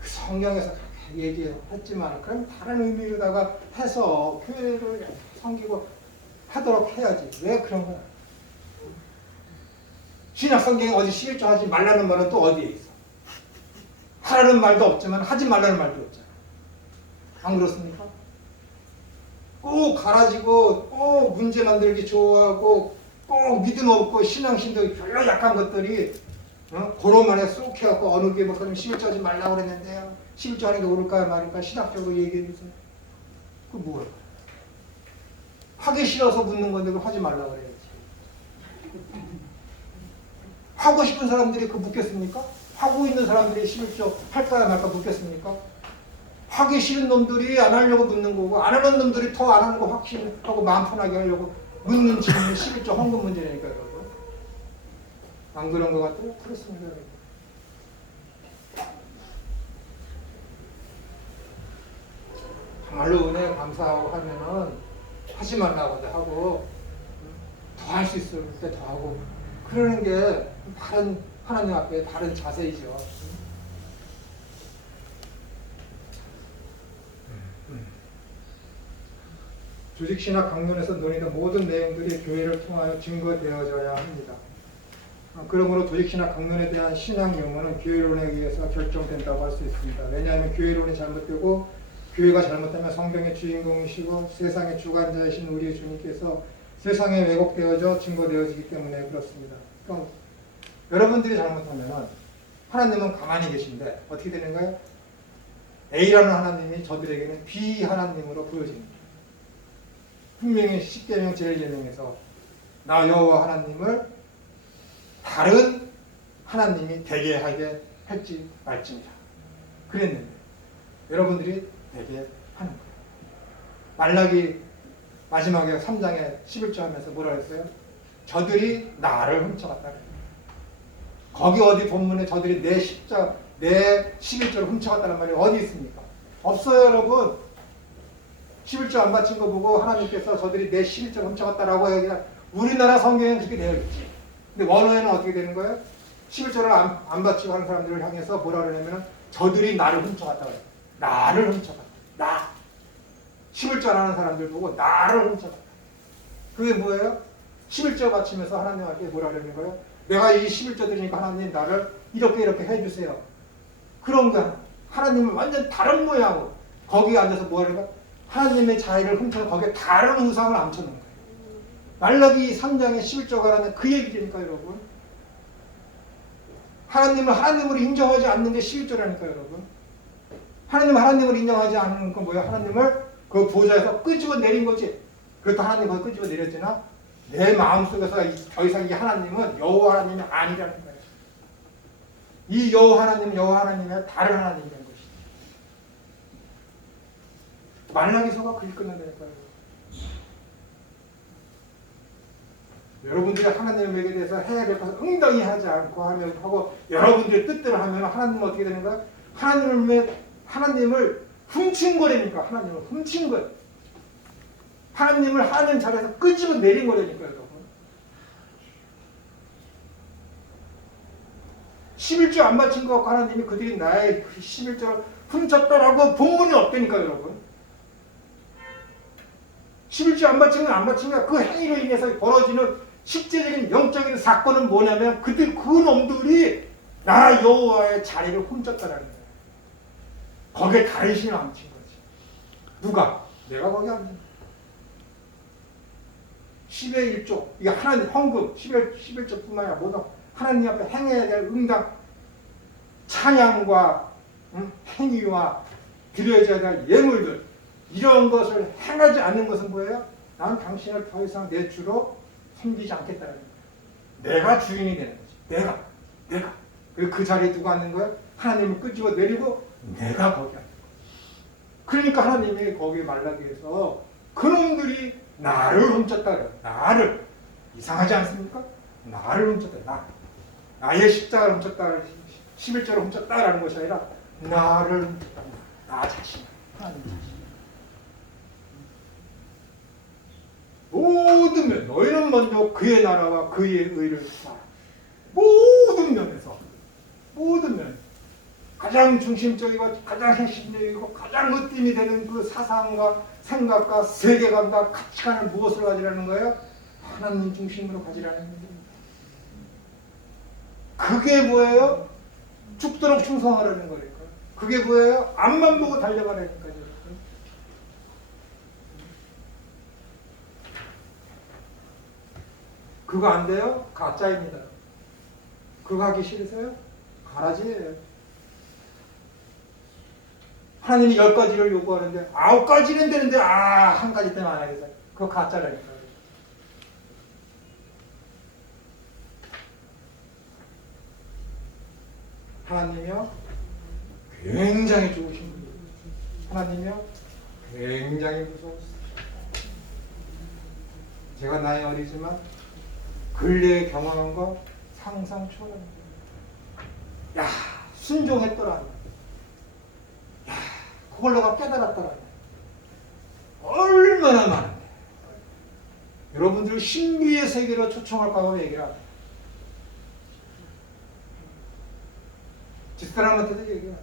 그 성경에서 그렇게 얘기했지만 그럼 다른 의미로다가 해서 교회를 섬기고 하도록 해야지. 왜 그런 거야? 신약 성경에 어디 11조 하지 말라는 말은 또 어디에 있어? 하라는 말도 없지만 하지 말라는 말도 없잖아. 안 그렇습니까? 꼭 갈아지고 꼭 문제 만들기 좋아하고 꼭 믿음 없고 신앙심도 별로 약한 것들이 그런 말에 쏙 해갖고 어느 게 목사님 11조 하지 말라고 그랬는데요. 11조 하는 게 옳을까 말일까 신학적으로 얘기해주세요. 그 뭐야? 하기 싫어서 묻는 건데 그걸 하지 말라고 그래야지. 하고 싶은 사람들이 그거 묻겠습니까? 하고 있는 사람들이 11조 할까 말까 묻겠습니까? 하기 싫은 놈들이 안 하려고 묻는 거고 안 하는 놈들이 더 안 하는 거 확신하고 마음 편하게 하려고 묻는 질문이 11조 헌금 문제니까 여러분. 안 그런 것 같아요? 그렇습니다. 여러분. 정말로 은혜 감사하고 하면은 하지 말라고도 하고 더 할 수 있을 때 더 하고 그러는 게 다른 하나님 앞에 다른 자세이죠. 조직신학 강론에서 논의된 모든 내용들이 교회를 통하여 증거되어져야 합니다. 그러므로 조직신학 강론에 대한 신앙 용어는 교회론에 의해서 결정된다고 할 수 있습니다. 왜냐하면 교회론이 잘못되고 교회가 잘못되면 성경의 주인공이시고 세상의 주관자이신 우리 주님께서 세상에 왜곡되어져 증거되어지기 때문에 그렇습니다. 그럼 여러분들이 잘못하면 하나님은 가만히 계신데 어떻게 되는 거예요? A라는 하나님이 저들에게는 B 하나님으로 보여집니다. 분명히 십계명 제일계명에서 나 여호와 하나님을 다른 하나님이 되게 하게 할지 말지니라 그랬는데 여러분들이 되게 하는 거예요. 말라기 마지막에 3장에 11절 하면서 뭐라 했어요? 저들이 나를 훔쳐갔다 그래요. 거기 어디 본문에 저들이 내 11절을 훔쳐갔다는 말이 어디 있습니까? 없어요, 여러분. 11절 안 바친 거 보고 하나님께서 저들이 내 11절 훔쳐갔다라고 얘기하 우리나라 성경에는 그렇게 되어 있지. 근데 원어에는 어떻게 되는 거예요? 11절을 안 바치고 하는 사람들을 향해서 뭐라 그러냐면 저들이 나를 훔쳐갔다 그래요. 나를 훔쳐갔다. 나. 11절 하는 사람들 보고 나를 훔쳐갔다. 그게 뭐예요? 11절 바치면서 하나님한테 뭐라 그러는 거예요? 내가 이 11절 드리니까 하나님 나를 이렇게 해주세요. 그런 거 하나님은 완전 다른 모양으로 거기에 앉아서 뭐 하는 거야? 하나님의 자의를 훔쳐 거기에 다른 우상을 앉혀놓은 거예요. 말라기 3장의 11절가 하는 그 얘기니까 여러분. 하나님을 하나님으로 인정하지 않는 게 11절이니까 여러분. 하나님을 하나님으로 인정하지 않는 건 뭐예요? 하나님을 그 보좌에서 끄집어 내린 거지. 그렇다 하나님 거기 끄집어 내렸지나 내 마음속에서 더 이상 이 하나님은 여호와 하나님이 아니라는 거예요. 이 여호와 하나님은 여호와 하나님이 다른 하나님이라는 것이죠. 말라기서가 그리 끝난다니까요. 여러분들이 하나님에게 대해서 해야 될 것을 응당히 하지 않고 하고 여러분들의 뜻대로 하면 하나님은 어떻게 되는 거야? 하나님을 훔친 거라니까. 하나님을 훔친 거예요. 하나님을 하나님 자리에서 끄집어 내린 거라니까 여러분. 11조 안 바친 것 같고 하나님이 그들이 나의 11조를 훔쳤다라고 본문이 없다니까 여러분. 11조 안 바친 건 안 바친 거야. 그 행위로 인해서 벌어지는 실제적인 영적인 사건은 뭐냐면 그 놈들이 나 여호와의 자리를 훔쳤다라는 거야. 거기에 다른 신을 훔친 거지. 누가? 내가 거기 앉은 거야. 10의 1조 이게 하나님 헌금 11조뿐만 아니라 모든 하나님 앞에 행해야 될 응당 찬양과 행위와 드려져야 될 예물들 이런 것을 행하지 않는 것은 뭐예요? 나는 당신을 더 이상 내 주로 섬기지 않겠다는 거예요. 내가 주인이 되는 거지. 내가 그리고 그 자리에 누가 앉는 거예요? 하나님을 끄집어 내리고 내가 거기 앉는 거예요. 그러니까 하나님이 거기 말라기에서 그놈들이 나를 훔쳤다 그래요. 나를. 이상하지 않습니까? 나를 훔쳤다. 나의 십자가를 훔쳤다. 11절을 훔쳤다라는 것이 아니라 나를 훔쳤다. 나 자신. 하나님 자신. 모든 면 너희는 먼저 그의 나라와 그의 의를 구하라. 모든 면에서 가장 중심적이고 가장 핵심적이고 가장 으뜸이 되는 그 사상과 생각과 세계관과 가치관을 무엇을 가지라는 거예요? 하나님 중심으로 가지라는 겁니다. 그게 뭐예요? 죽도록 충성하라는 거니까. 그게 뭐예요? 앞만 보고 달려가라니까요. 그거 안 돼요? 가짜입니다. 그거 하기 싫으세요? 가라지예요. 하나님이 10가지를 요구하는데 9가지는 되는데 한 가지 때문에 안 하겠어요. 그거 가짜라니까요. 하나님이요 굉장히 좋으신 분이에요. 하나님이요 굉장히 무서우시죠. 제가 나이 어리지만 근래의 경험한 거 상상 초월합니다. 야 순종했더라. 야 그걸 내가 깨달았더라. 얼마나 많은데. 여러분들 신비의 세계로 초청할까 하면 얘기를 합니다. 집사람한테도 얘기해요.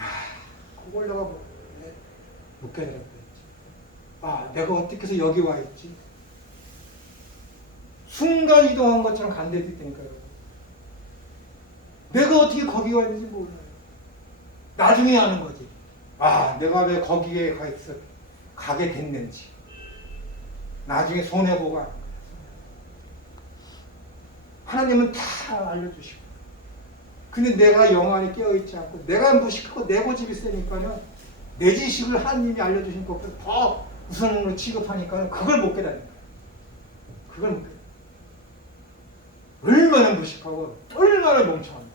야, 그걸 내가 뭐, 못 깨달았다 했지. 아, 내가 어떻게 해서 여기 와 있지? 순간 이동한 것처럼 간대도 있다니까요. 내가 어떻게 거기 와 있는지 몰라요. 나중에 아는 거지. 아, 내가 왜 거기에 가게 됐는지. 나중에 손해보고 하는 거예요. 하나님은 다 알려주시고. 근데 내가 영안에 깨어있지 않고 내가 무식하고 내 고집이 세니까요. 내 지식을 하나님이 알려주신 것보다 더 우선으로 취급하니까 그걸 못 깨닫는 거예요. 그걸 못 깨닫는 거예요. 얼마나 무식하고 얼마나 멍청한데.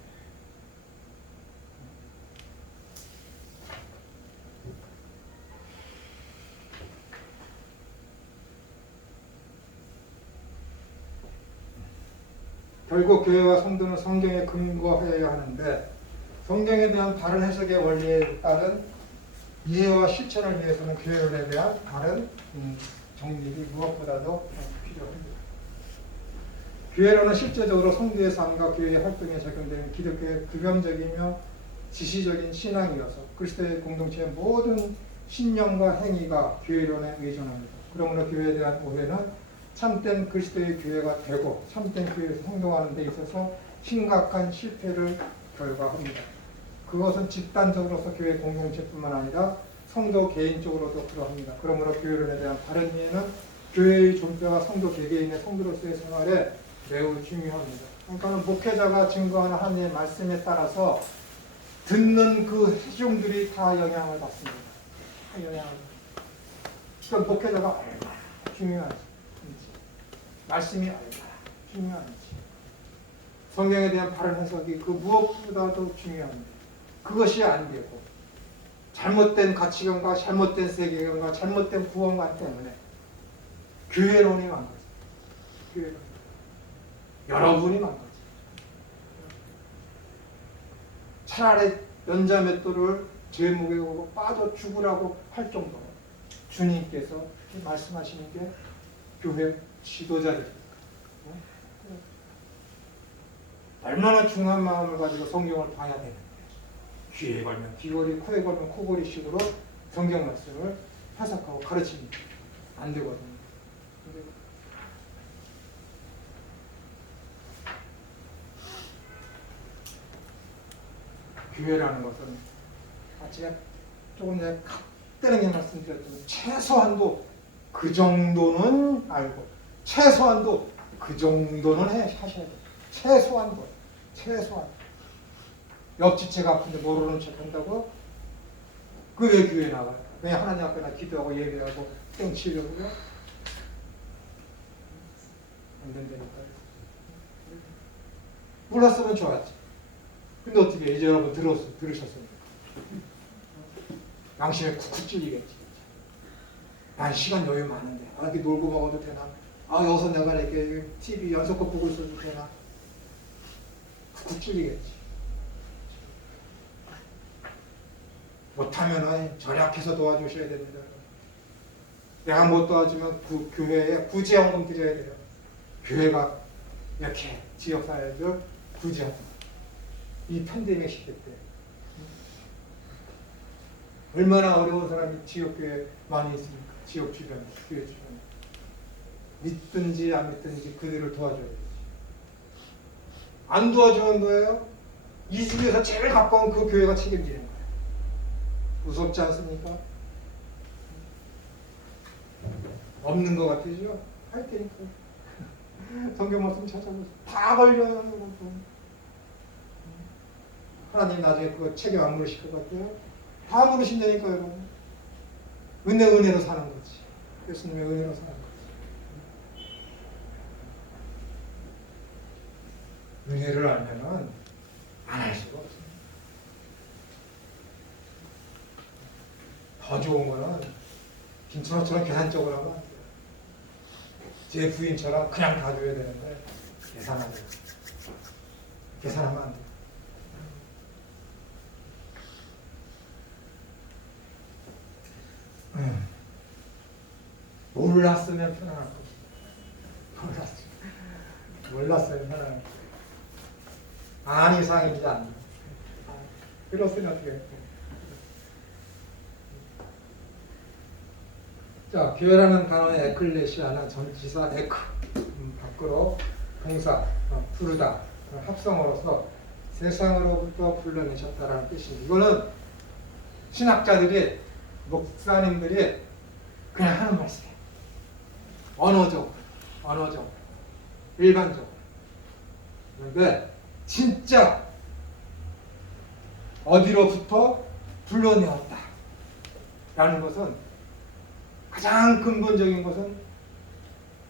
결국 교회와 성도는 성경에 근거하여야 하는데 성경에 대한 바른 해석의 원리에 따른 이해와 실천을 위해서는 교회론에 대한 바른 정립이 무엇보다도 필요합니다. 교회론은 실제적으로 성도의 삶과 교회의 활동에 적용되는 기독교의 규범적이며 지시적인 신앙이어서 그리스도의 공동체의 모든 신념과 행위가 교회론에 의존합니다. 그러므로 교회에 대한 오해는 참된 그리스도의 교회가 되고 참된 교회에서 행동하는 데 있어서 심각한 실패를 결과합니다. 그것은 집단적으로서 교회 공동체뿐만 아니라 성도 개인적으로도 그러합니다. 그러므로 교회론에 대한 바른 이해는 교회의 존재와 성도 개개인의 성도로서의 생활에 매우 중요합니다. 그러니까 목회자가 증거하는 하나님의 말씀에 따라서 듣는 그 회중들이 다 영향을 받습니다. 다 영향을 받습니다. 그러니까 목회자가 얼마나 중요하지. 말씀이 얼마나 중요한지 성경에 대한 바른 해석이 그 무엇보다도 중요합니다. 그것이 안 되고 잘못된 가치관과 잘못된 세계관과 잘못된 구원관 때문에 교회론이 망가져요. 교회론. 여러분이 망가져요. 차라리 연자맷돌을 제목에 오고 빠져 죽으라고 할 정도로 주님께서 말씀하시는 게 교회 지도자입니다. 얼마나 중요한 마음을 가지고 성경을 봐야 되는데 귀에 걸면 귀걸이, 코에 걸면 코걸이 식으로 성경 말씀을 해석하고 가르칩니다. 안 되거든요. 교회라는 것은 제가 조금 전에 때리게 말씀드렸지만 최소한도 그 정도는 알고 최소한도 그 정도는 하셔야 돼요. 최소한. 옆지체가 아픈데 모르는 척 한다고? 그 왜 교회 나가요? 왜 하나님 앞에나 기도하고 예배하고 땡치려고요? 안 된다니까요. 몰랐으면 좋았지. 근데 어떻게 이제 여러분 들으셨습니까? 양심에 쿡쿡 찔리겠지. 난 시간 여유 많은데 이렇게 놀고 먹어도 되나? 여기서 내가 이렇게 TV 연속극 보고 있어도 되나? 쿡쿡 찔리겠지. 못하면 절약해서 도와주셔야 됩니다. 내가 못 도와주면 교회에 구제헌금 드려야 돼요. 교회가 이렇게 지역사회를 구제합니다. 이 팬데믹 시대 때 얼마나 어려운 사람이 지역교회에 많이 있습니까? 지역 주변에, 교회 주변에. 믿든지 안 믿든지 그들을 도와줘야 되지. 안 도와주면 뭐예요? 이 중에서 제일 가까운 그 교회가 책임지는 거예요. 무섭지 않습니까? 없는 것 같으죠? 할 테니까. 성경 말씀 찾아보세요. 다 걸려요, 여러분. 하나님 나중에 그거 책임 안 물으실 것 같아요? 다 물으신다니까요, 여러분. 은혜로 사는 거지. 예수님의 은혜로 사는 거지. 은혜를 알면은 안 할 수가 없어요. 더 좋은 거는 김천호처럼 계산적으로 하면 안 돼요. 제 부인처럼 그냥 다 줘야 되는데 계산하면 안 돼요. 몰랐으면 편안할 겁니다. 몰랐으면 편안할 겁니다. 안 이상이지 않나. 그렇으면 어떻게 해요? 자, 교회라는 단어의 에클레시아는 전치사 에크, 밖으로 동사, 부르다, 합성어로서 세상으로부터 불러내셨다라는 뜻입니다. 이거는 신학자들이, 목사님들이 그냥 하는 말씀이에요. 언어적으로, 일반적으로. 그런데 진짜 어디로부터 불러내었다 라는 것은, 가장 근본적인 것은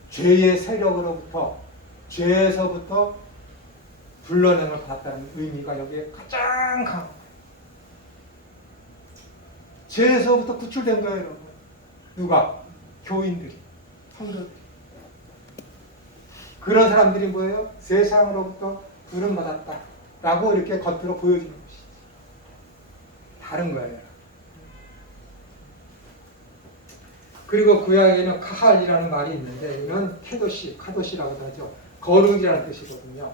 죄의 세력으로부터, 죄에서부터 불러냄을 받았다는 의미가 여기에 가장 강합니다. 죄에서부터 구출된 거예요, 여러분. 누가? 교인들이, 성도들이. 그런 사람들이 뭐예요? 세상으로부터 부름받았다 라고 이렇게 겉으로 보여주는 것이지. 다른 거예요. 그리고 구약에는 카할이라는 말이 있는데, 이는 카도시라고도 하죠. 거룩이라는 뜻이거든요.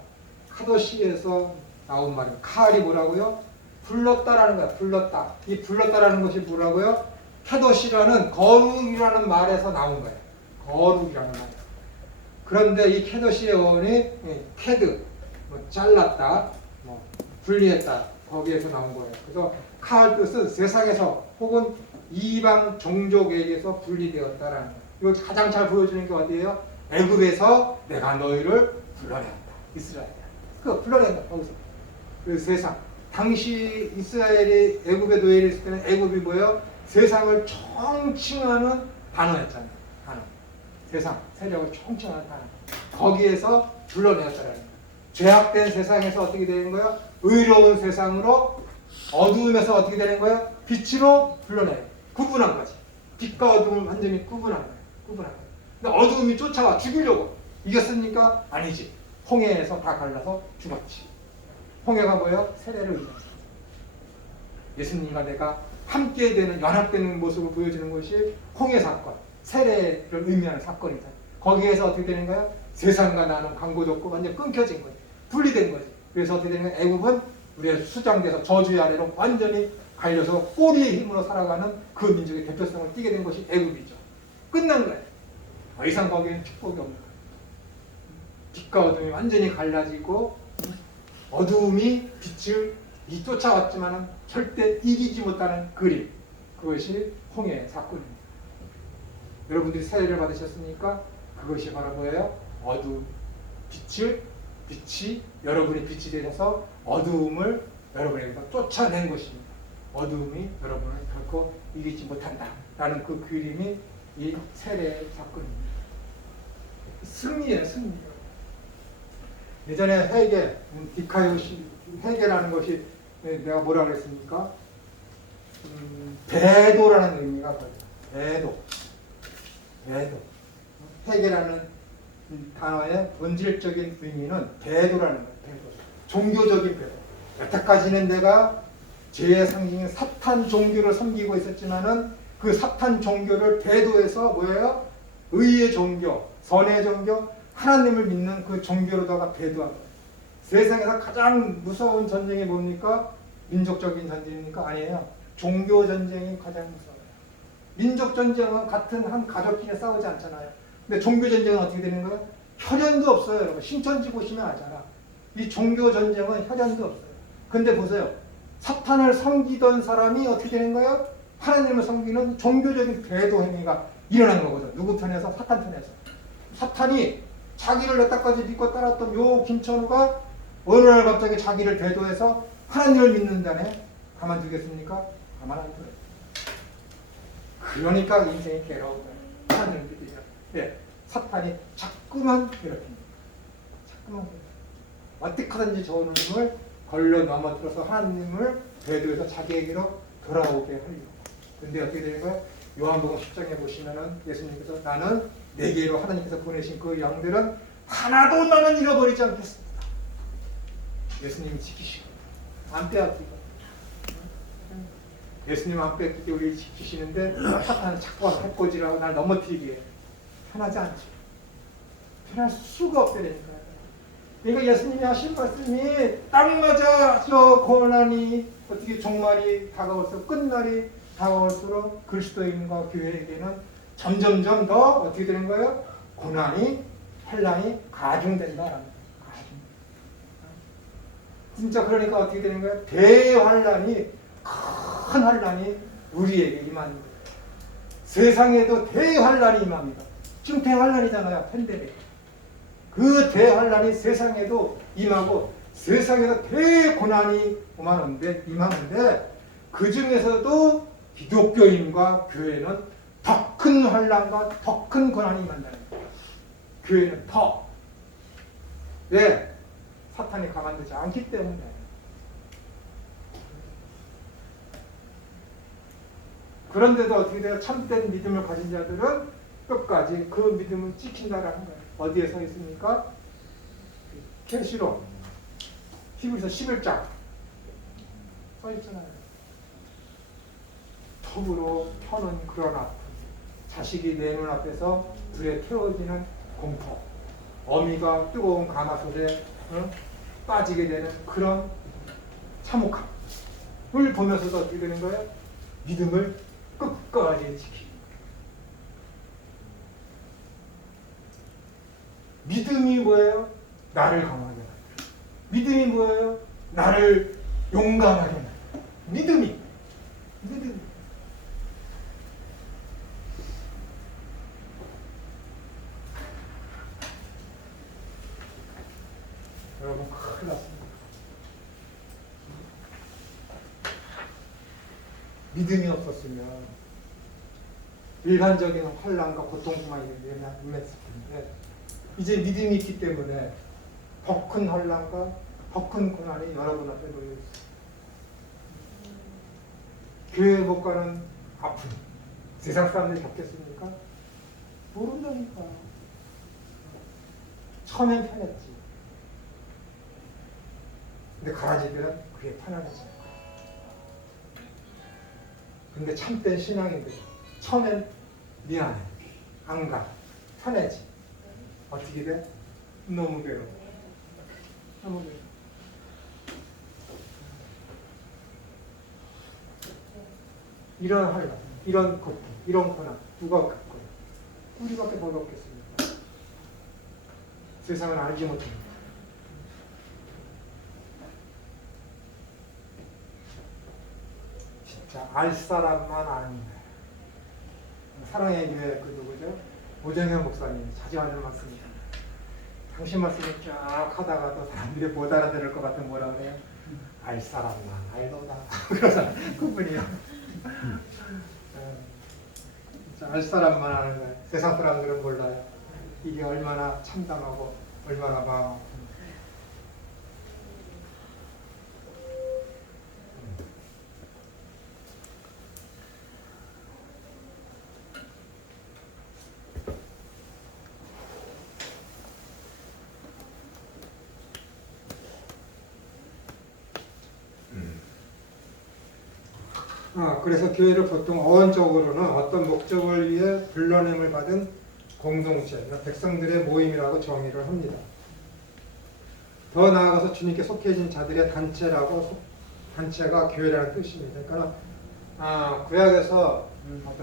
카도시에서 나온 말이에요. 카할이 뭐라고요? 불렀다라는 거야. 불렀다. 이 불렀다라는 것이 뭐라고요? 카도시라는 거룩이라는 말에서 나온 거예요. 거룩이라는 말. 그런데 이 카도시의 어원이 캐드, 잘랐다, 분리했다, 거기에서 나온 거예요. 그래서 카할 뜻은 세상에서 혹은 이방 종족에게서 분리되었다라는 거예요. 이걸 가장 잘 보여주는 게 어디예요? 애굽에서 내가 너희를 불러낸다. 이스라엘. 그 불러낸다. 거기서. 그 세상. 당시 이스라엘이 애굽에 놓여 있을 때는 애굽이 뭐예요? 세상을 총칭하는 단어였잖아요. 단어. 세상, 세력을 총칭하는 단어. 거기에서 불러내었다라는 거예요. 죄악된 세상에서 어떻게 되는 거예요? 의로운 세상으로, 어두움에서 어떻게 되는 거예요? 빛으로 불러내요. 구분한 거지. 빛과 어둠을 완전히 구분한 거예요. 근데 어두움이 쫓아와 죽이려고. 이겼습니까? 아니지. 홍해에서 다 갈라서 죽었지. 홍해가 뭐예요? 세례를 의미합니다. 예수님과 내가 함께 되는, 연합되는 모습을 보여주는 것이 홍해 사건, 세례를 의미하는 사건이다. 거기에서 어떻게 되는 거예요? 세상과 나는 광고졌고 완전 끊겨진 거예요. 분리된 거지. 그래서 어떻게 되는 거예요? 애굽은 우리의 수장돼서 저주의 아래로 완전히 갈려서 꼬리의 힘으로 살아가는 그 민족의 대표성을 띠게 된 것이 애굽이죠. 끝난 거예요. 더 이상 거기에는 축복이 없는 거예요. 빛과 어둠이 완전히 갈라지고 어두움이 빛을 쫓아왔지만 절대 이기지 못하는 그림. 그것이 홍해 사건입니다. 여러분들이 세례를 받으셨습니까? 그것이 바로 뭐예요? 빛이 여러분의 빛이 되셔서 어두움을 여러분에게서 쫓아낸 것입니다. 어두움이 여러분을 결코 이기지 못한다 라는 그 그림이 이 세례 사건입니다. 승리예요, 승리. 예전에 헤겔, 디카요시, 헤겔이라는 것이 내가 뭐라 그랬습니까? 배도라는 의미가 있어요. 배도. 헤겔이라는 단어의 본질적인 의미는 배도라는 거예요. 배도. 종교적인 배도. 여태까지는 내가 죄의 상징인 사탄 종교를 섬기고 있었지만은 그 사탄 종교를 배도해서 뭐예요? 의의 종교, 선의 종교, 하나님을 믿는 그 종교로다가 배도한 거예요. 세상에서 가장 무서운 전쟁이 뭡니까? 민족적인 전쟁입니까? 아니에요. 종교 전쟁이 가장 무서워요. 민족 전쟁은 같은 한 가족끼리 싸우지 않잖아요. 근데 종교 전쟁은 어떻게 되는 거예요? 혈연도 없어요, 여러분. 신천지 보시면 알잖아. 이 종교 전쟁은 혈연도 없어요. 근데 보세요. 사탄을 섬기던 사람이 어떻게 되는 거예요? 하나님을 섬기는 종교적인 배도 행위가 일어난 거거든. 누구 편에서? 사탄 편에서. 사탄이 자기를 여태까지 믿고 따랐던 요 김천우가 어느 날 갑자기 자기를 배도해서 하나님을 믿는다네. 가만두겠습니까? 가만 안 둬요. 그러니까 인생이 괴로운 거예요. 하나님을 믿으려. 네. 사탄이 자꾸만 괴롭힙니다. 자꾸만 괴롭힙니다. 어떻게 하든지 저 놈을 걸러 넘어뜨려서 하나님을 배도해서 자기에게로 돌아오게 하려고. 근데 어떻게 되는 거예요? 요한복음 10장에 보시면은 예수님께서 나는 내게로 하나님께서 보내신 그 양들은 하나도 나는 잃어버리지 않겠습니다. 예수님이 지키시고 안 빼앗기고 예수님 안 뺏기게 우리 지키시는데 사탄은 자꾸 해코지라고 날 넘어뜨리기에 편하지 않죠. 편할 수가 없다니까요. 그러니까 예수님이 하신 말씀이 딱 맞아. 저 고난이 어떻게 종말이 다가올수록 끝날이 다가올수록 그리스도인과 교회에게는 점점점 더 어떻게 되는 거예요? 고난이 환란이 가중된다. 가중. 진짜 그러니까 어떻게 되는 거예요? 대환란이 큰 환란이 우리에게 임하는 거예요. 세상에도 대환란이 임합니다. 지금 대환란이잖아요. 팬데믹. 그 대환란이 세상에도 임하고 세상에서 대고난이 임하는데 그 중에서도 기독교인과 교회는 더 큰 환란과 더 큰 고난이 임한다는 거예요. 교회는 더. 왜? 사탄이 가만두지 않기 때문에. 그런데도 어떻게 돼요? 참된 믿음을 가진 자들은 끝까지 그 믿음을 지킨다라는 거예요. 어디에 서 있습니까? 계시록 히브리서 11장 써 있잖아요. 톱으로 펴는 그런 아픔, 자식이 내 눈앞에서 불에 태워지는 공포, 어미가 뜨거운 가마솥에 빠지게 되는 그런 참혹함을 보면서도 어떻게 되는 거예요? 믿음을 끝까지 지키는 거예요. 믿음이 뭐예요? 나를 강하게 만들어요. 믿음이 뭐예요? 나를 용감하게 만들어요. 믿음이. 여러분 큰일 났습니다. 믿음이 없었으면 일반적인 환난과 고통만 임했을 텐데 이제 믿음이 있기 때문에 더 큰 환난과 더 큰 고난이 여러분 앞에 놓여 있습니다. 교회 못 가는 아픔 세상 사람들이 겪겠습니까? 모른다니까. 처음엔 편했지. 근데 가라지들은 그게 편안해져요. 근데 참된 신앙인들 처음엔 미안해, 안 가, 편해지. 어떻게 돼? 너무 괴로워. 너무 괴로워. 이런 환란, 이런 고통, 이런 고난 누가 겪어요? 우리밖에 못 겪겠습니다. 세상은 알지 못합니다. 진짜 알 사람만 아는 거예요. 사랑의 교회 그 누구죠? 오정현 목사님 자주 하는 말씀입니다. 당신 말씀을 쫙 하다가도 사람들이 못 알아들을 것 같은 뭐라 그래요? 알 사람만 알도다. 그러잖아. 그분이요. 알 사람만 아는 거예요. 세상 사람들은 몰라요. 이게 얼마나 참담하고 얼마나 마음 아픈. 그래서 교회를 보통 어원적으로는 어떤 목적을 위해 불러냄을 받은 공동체, 백성들의 모임이라고 정의를 합니다. 더 나아가서 주님께 속해진 자들의 단체가 교회라는 뜻입니다. 그러니까 구약에서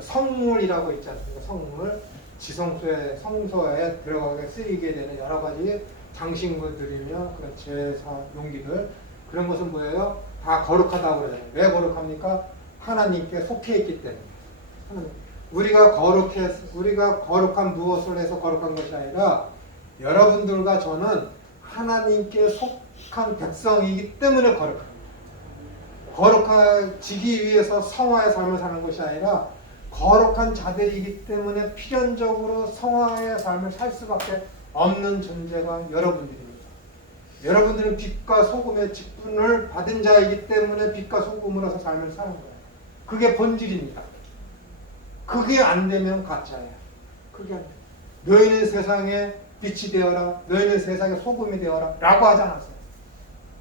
성물이라고 있지 않습니까? 성물, 지성소에 성소에 들어가게 쓰이게 되는 여러 가지 장신구들이며 그런 제사 용기들 그런 것은 뭐예요? 다 거룩하다고 그러잖아요. 왜 거룩합니까? 하나님께 속해 있기 때문에. 우리가 거룩한 무엇을 해서 거룩한 것이 아니라 여러분들과 저는 하나님께 속한 백성이기 때문에 거룩합니다. 거룩해지기 위해서 성화의 삶을 사는 것이 아니라 거룩한 자들이기 때문에 필연적으로 성화의 삶을 살 수밖에 없는 존재가 여러분들입니다. 여러분들은 빛과 소금의 직분을 받은 자이기 때문에 빛과 소금으로서 삶을 사는 거예요. 그게 본질입니다. 그게 안 되면 가짜예요. 그게 안 돼. 너희는 세상에 빛이 되어라. 너희는 세상에 소금이 되어라. 라고 하지 않았어요.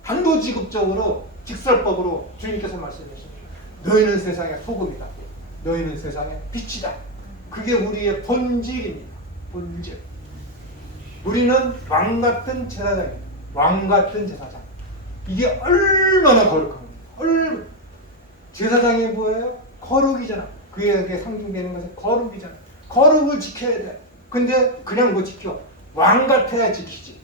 단도직입적으로 직설법으로 주님께서 말씀하셨습니다. 너희는 세상의 소금이다. 너희는 세상의 빛이다. 그게 우리의 본질입니다. 본질. 우리는 왕같은 제사장입니다. 왕같은 제사장. 이게 얼마나 거룩합니까? 제사장이 뭐예요? 거룩이잖아. 그에게 상징되는 것은 거룩이잖아. 거룩을 지켜야 돼. 근데 그냥 못 지켜. 왕 같아야 지키지.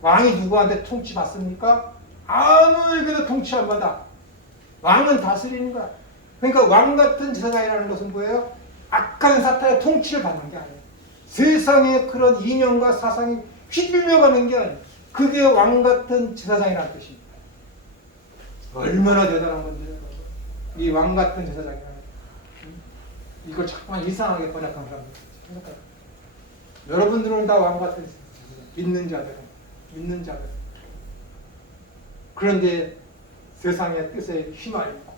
왕이 누구한테 통치 받습니까? 아무에게도 통치 안 받아. 왕은 다스리는 거야. 그러니까 왕 같은 제사장이라는 것은 뭐예요? 악한 사탄의 통치를 받는 게 아니에요. 세상의 그런 이념과 사상이 휘둘려가는 게 아니에요. 그게 왕 같은 제사장이라는 뜻입니다. 얼마나 대단한 건지. 이 왕 같은 제사장이라는 것. 이걸 자꾸만 이상하게 번역한 사람들 생각해요. 여러분들은 다 왕 같은 제사장. 믿는 자들. 그런데 세상의 뜻에 휘말리고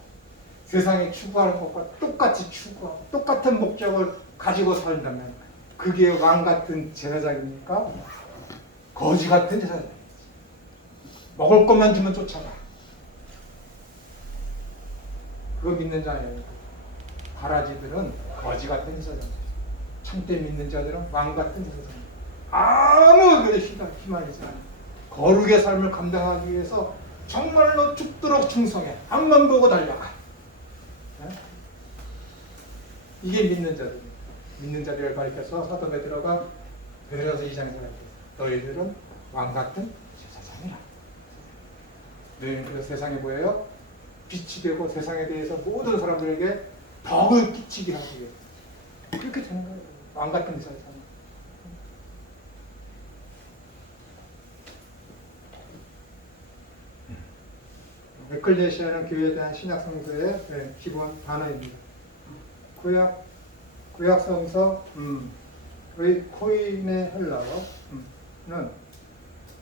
세상이 추구하는 것과 똑같이 추구하고 똑같은 목적을 가지고 살다면 그게 왕 같은 제사장입니까? 거지 같은 제사장. 먹을 것만 주면 쫓아가. 그거 믿는 자예요. 가라지들은 거지 같은 제사장. 참때 믿는 자들은 왕 같은 제사장. 아무 희망이지 않아. 거룩의 삶을 감당하기 위해서 정말로 죽도록 충성해. 앞만 보고 달려가. 네? 이게 믿는 자들. 믿는 자들을 가리켜서 사도 베드로가 베드로서 2장에서 가리켜서 너희들은 왕 같은 제사장이라. 너희는 그래서 세상에 뭐예요? 빛이 되고 세상에 대해서 모든 사람들에게 덕을 끼치게 하기 위해서 그렇게 되는 거예요. 왕 같은 제사장. 에클레시아는 교회에 대한 신약 성서의 기본 단어입니다. 구약 성서의 코이네 헬라어는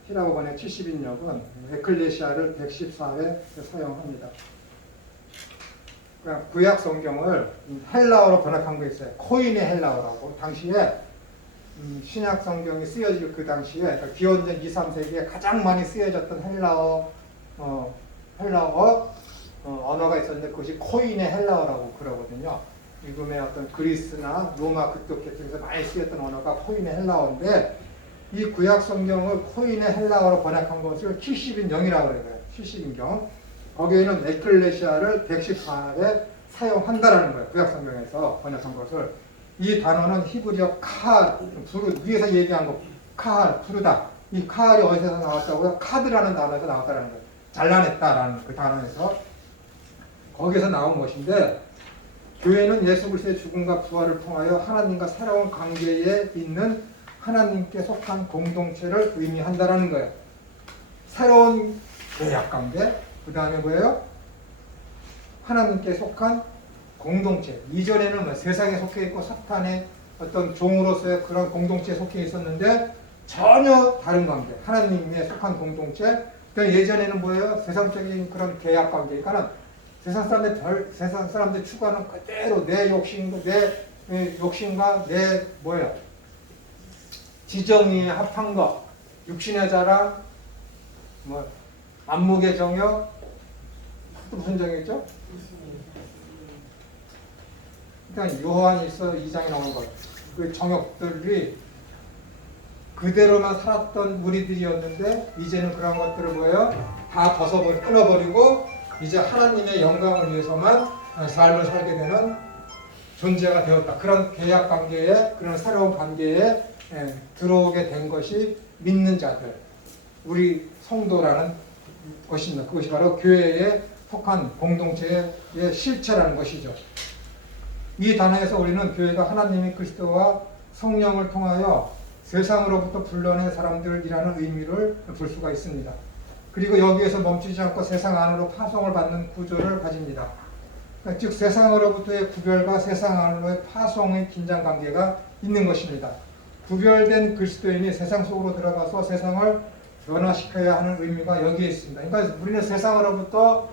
히라고 번역 70인역은 에클레시아를 114회 사용합니다. 그러니까 구약 성경을 헬라어로 번역한 거 있어요. 코이네 헬라어라고. 당시에 신약 성경이 쓰여질 그 당시에 그러니까 기원전 2, 3세기에 가장 많이 쓰여졌던 헬라어 언어가 있었는데 그것이 코인의 헬라어라고 그러거든요. 지금의 어떤 그리스나 로마 그쪽 계통에서 많이 쓰였던 언어가 코인의 헬라어인데 이 구약 성경을 코인의 헬라어로 번역한 것을 70인경이라고 그래요. 70인경. 거기에는 에클레시아를 114회 사용한다라는 거예요. 구약 성경에서 번역한 것을. 이 단어는 히브리어 카할, 위에서 얘기한 거 카할, 부르다. 이 카할이 어디서 나왔다고요? 카드라는 단어에서 나왔다는 거예요. 잘라냈다라는 그 단어에서 거기서 나온 것인데 교회는 예수 그리스도의 죽음과 부활을 통하여 하나님과 새로운 관계에 있는 하나님께 속한 공동체를 의미한다라는 거예요. 새로운 계약 관계, 그 다음에 뭐예요? 하나님께 속한 공동체. 이전에는 뭐 세상에 속해 있고 사탄의 어떤 종으로서의 그런 공동체에 속해 있었는데 전혀 다른 관계. 하나님에 속한 공동체. 그러니까 예전에는 뭐예요? 세상적인 그런 계약 관계. 그러니까 세상 사람들 추구하는 그대로 내 욕심과 내 뭐예요? 지정의에 합한 것, 육신의 자랑, 뭐 안목의 정욕, 또 무슨 정욕이죠? 그러니까 요한일서 2장에 나오는 것, 그 정욕들이 그대로만 살았던 우리들이었는데 이제는 그런 것들을 뭐예요? 다 끊어버리고 이제 하나님의 영광을 위해서만 삶을 살게 되는 존재가 되었다. 그런 계약 관계에, 그런 새로운 관계에 들어오게 된 것이 믿는 자들, 우리 성도라는 것입니다. 그것이 바로 교회에 속한 공동체의 실체라는 것이죠. 이 단어에서 우리는 교회가 하나님의 그리스도와 성령을 통하여 세상으로부터 불러낸 사람들이라는 의미를 볼 수가 있습니다. 그리고 여기에서 멈추지 않고 세상 안으로 파송을 받는 구조를 가집니다. 즉 세상으로부터의 구별과 세상 안으로의 파송의 긴장관계가 있는 것입니다. 구별된 그리스도인이 세상 속으로 들어가서 세상을 변화시켜야 하는 의미가 여기에 있습니다. 그러니까 우리는 세상으로부터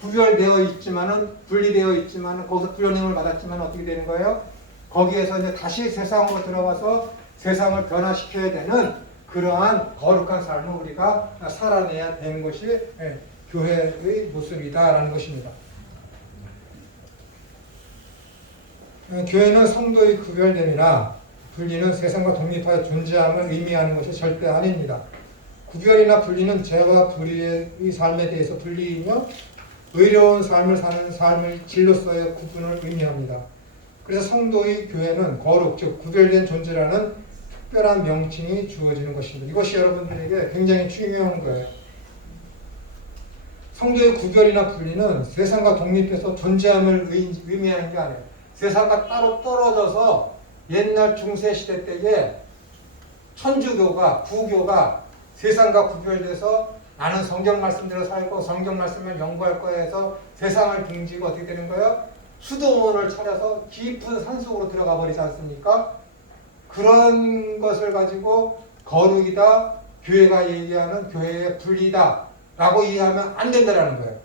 구별되어 있지만은, 분리되어 있지만은, 거기서 불러냄을 받았지만 어떻게 되는 거예요? 거기에서 이제 다시 세상으로 들어가서 세상을 변화시켜야 되는 그러한 거룩한 삶을 우리가 살아내야 되는 것이 교회의 모습이다라는 것입니다. 교회는 성도의 구별됨이나 분리는 세상과 독립하여 존재함을 의미하는 것이 절대 아닙니다. 구별이나 분리는 죄와 불의의 삶에 대해서 분리이며 의로운 삶을 사는 삶의 질로서의 구분을 의미합니다. 그래서 성도의 교회는 거룩, 즉 구별된 존재라는 특별한 명칭이 주어지는 것입니다. 이것이 여러분들에게 굉장히 중요한 거예요. 성도의 구별이나 분리는 세상과 독립해서 존재함을 의미하는 게 아니에요. 세상과 따로 떨어져서 옛날 중세시대 때에 천주교가, 부교가 세상과 구별돼서 나는 성경 말씀대로 살고 성경 말씀을 연구할 거야 해서 세상을 등지고 어떻게 되는 거예요? 수도원을 차려서 깊은 산속으로 들어가 버리지 않습니까? 그런 것을 가지고 거룩이다, 교회가 얘기하는 교회의 분리다 라고 이해하면 안 된다는 거예요.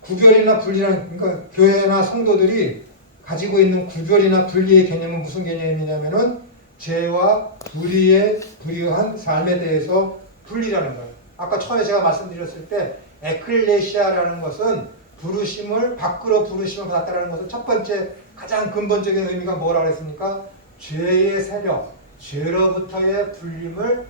구별이나 분리라는, 그러니까 교회나 성도들이 가지고 있는 구별이나 분리의 개념은 무슨 개념이냐면은 죄와 불의한 삶에 대해서 분리라는 거예요. 아까 처음에 제가 말씀드렸을 때 에클레시아라는 것은 밖으로 부르심을 받았다는 것은 첫 번째 가장 근본적인 의미가 뭐라고 했습니까? 죄의 세력, 죄로부터의 불림을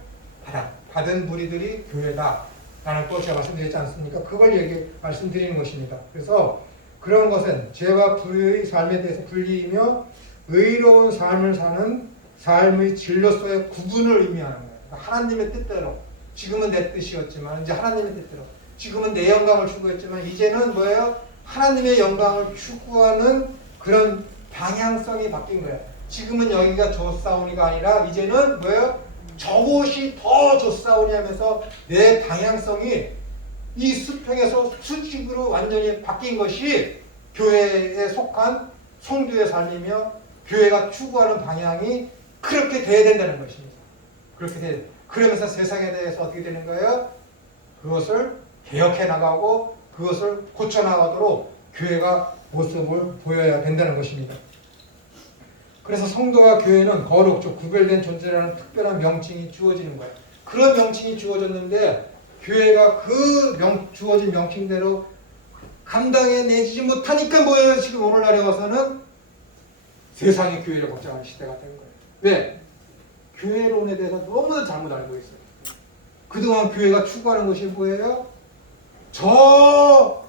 받은 무리들이 교회다 라는 것 제가 말씀드렸지 않습니까? 그걸 말씀드리는 것입니다. 그래서 그런 것은 죄와 불의의 삶에 대해서 분리이며 의로운 삶을 사는 삶의 진로서의 구분을 의미하는 거예요. 하나님의 뜻대로, 지금은 내 뜻이었지만 이제 하나님의 뜻대로, 지금은 내 영광을 추구했지만 이제는 뭐예요? 하나님의 영광을 추구하는 그런 방향성이 바뀐 거예요. 지금은 여기가 좋사오니가 아니라 이제는 뭐예요? 저곳이 더 좋사오니 하면서 내 방향성이 이 수평에서 수직으로 완전히 바뀐 것이 교회에 속한 성도의 삶이며 교회가 추구하는 방향이 그렇게 돼야 된다는 것입니다. 그러면서 세상에 대해서 어떻게 되는 거예요? 그것을 개혁해 나가고 그것을 고쳐 나가도록 교회가 모습을 보여야 된다는 것입니다. 그래서 성도와 교회는 거룩, 즉 구별된 존재라는 특별한 명칭이 주어지는 거예요. 그런 명칭이 주어졌는데 교회가 그 주어진 명칭대로 감당해내지 못하니까 뭐예요? 지금 오늘날에 와서는 세상이 교회를 걱정하는 시대가 된 거예요. 왜? 교회론에 대해서 너무나 잘못 알고 있어요. 그동안 교회가 추구하는 것이 뭐예요? 저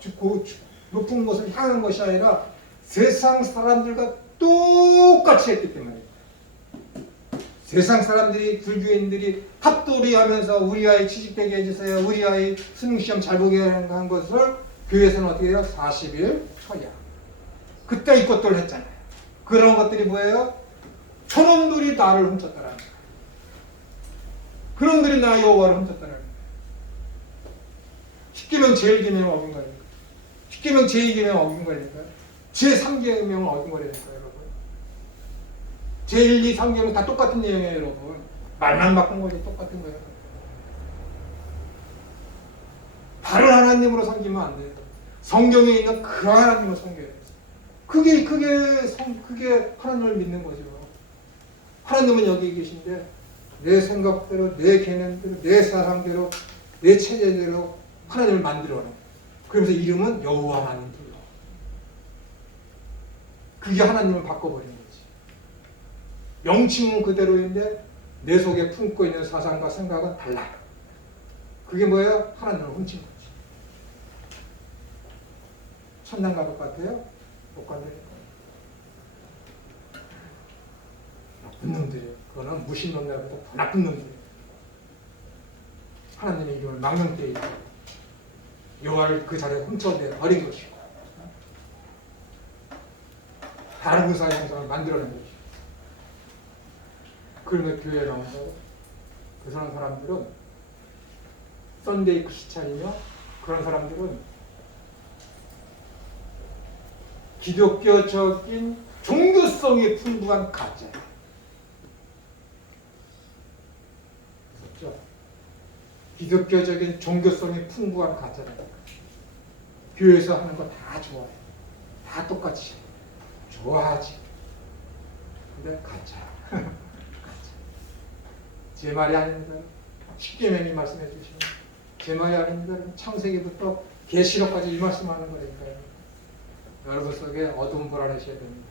높은 곳을 향한 것이 아니라 세상 사람들과 똑같이 했기 때문에 세상 사람들이 불교인들이 탑돌이 하면서 우리 아이 취직되게 해주세요. 우리 아이 수능시험 잘 보게 한 것을 교회에서는 어떻게 해요? 40일 처리야. 그때 이 것들을 했잖아요. 그런 것들이 뭐예요? 저놈들이 나를 훔쳤다라는 거예요. 그놈들이 나 여호와를 훔쳤다라는 거예요. 10계명 제1계명을 어긴 거 아닙니까? 10계명 제2계명을 어긴 거 아닙니까? 제3계명을 어긴 거라니까요, 여러분. 제1, 2, 3계명 다 똑같은 내용이에요, 여러분. 말만 바꾼 거지 똑같은 거예요. 다른 하나님으로 섬기면 안 돼요. 성경에 있는 그 하나님을 섬겨야 돼요. 그게 하나님을 믿는 거죠. 하나님은 여기 계신데 내 생각대로, 내 개념대로, 내 사상대로, 내 체제대로 하나님을 만들어내. 그러면서 이름은 여호와 하나님 불러. 그게 하나님을 바꿔버리는 거지. 명칭은 그대로인데 내 속에 품고 있는 사상과 생각은 달라. 그게 뭐예요? 하나님을 훔친 거지. 천당 갈 것 같아요? 못 간다니까. 나쁜 놈들이에요. 그거는 무신론자보다 더 나쁜 놈들이에요. 하나님의 이름을 망령되이 여호와를 그 자리에 훔쳐내 버린 것이고 다른 의사의 형상을 만들어낸 것이고 그러면 교회에 나와서 그 사람들은 썬데이 크리스찬이며 그런 사람들은 기독교적인 종교성이 풍부한 가짜예요. 기독교적인 종교성이 풍부한 가짜입니다. 교회에서 하는 거 다 좋아해. 다 똑같이 좋아하지. 근데 가짜야. 가짜. 제 말이 아닙니다. 십계명이 말씀해 주시면 제 말이 아닙니다. 창세기부터 계시록까지 이 말씀하는 거니까요. 여러분 속에 어두운 불안해셔야 됩니다.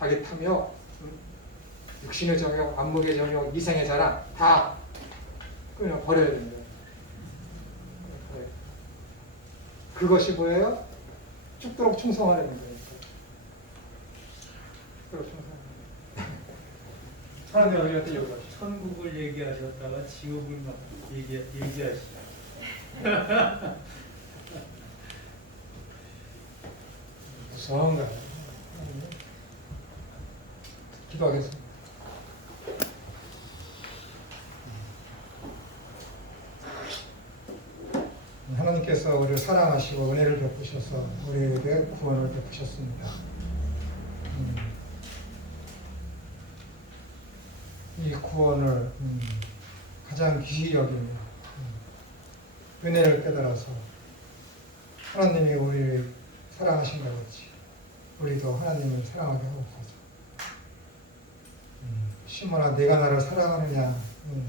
자기 탐욕, 육신의 정욕, 안목의 정욕, 이생의 자랑 다 그냥 버려야 됩니다. 그것이 뭐예요? 죽도록 충성하려는 거예요. 하나님 어디 갔다 여기 가시죠. 천국을 얘기하셨다가 지옥을 막 얘기하시죠. 무서운 거예요. 기도하겠습니다. 하나님께서 우리를 사랑하시고 은혜를 베푸셔서 우리에게 구원을 베푸셨습니다. 이 구원을 가장 귀히 여기며 은혜를 깨달아서 하나님이 우리를 사랑하신 것 같이 우리도 하나님을 사랑하게 하옵소서. 시몬아 내가 나를 사랑하느냐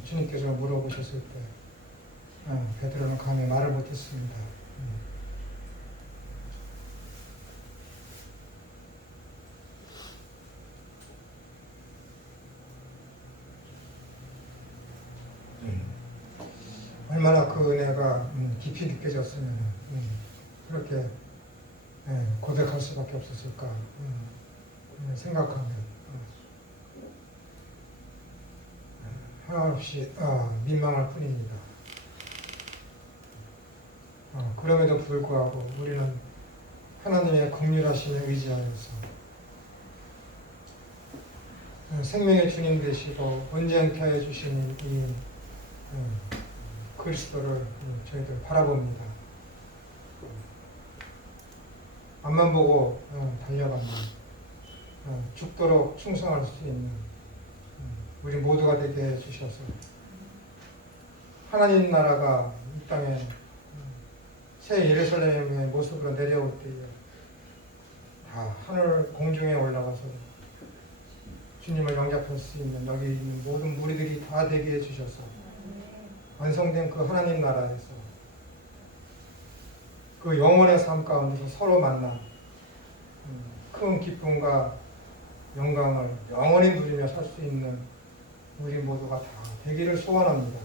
주님께서 물어보셨을 때 베드로는 감히 말을 못했습니다. 얼마나 그 은혜가 깊이 느껴졌으면 그렇게 고백할 수밖에 없었을까 생각하면 하나없이 민망할 뿐입니다. 그럼에도 불구하고 우리는 하나님의 긍휼하심에 의지하여서 생명의 주님 되시고 온전케 해주신 이 그리스도를 저희들 바라봅니다. 앞만 보고 달려가면 죽도록 충성할 수 있는 우리 모두가 되게 해주셔서 하나님 나라가 이 땅에 새 예루살렘의 모습으로 내려올 때에 다 하늘 공중에 올라가서 주님을 영접할 수 있는 여기 있는 모든 무리들이 다 되게 해주셔서 완성된 그 하나님 나라에서 그 영원의 삶 가운데서 서로 만나 큰 기쁨과 영광을 영원히 누리며 살 수 있는 우리 모두가 다 되기를 소원합니다.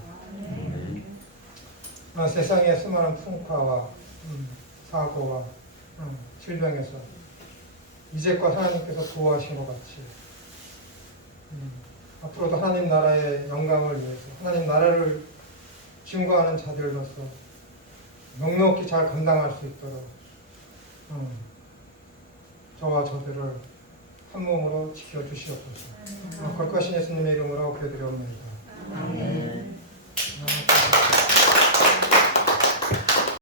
세상의 수많은 풍파와 사고와 질병에서 이제껏 하나님께서 보호하신 것 같이 앞으로도 하나님 나라의 영광을 위해서 하나님 나라를 증거하는 자들로서 넉넉히 잘 감당할 수 있도록 저와 저들을 한 몸으로 지켜주시옵소서. 거룩하신 예수님의 이름으로 기도드리옵나이다.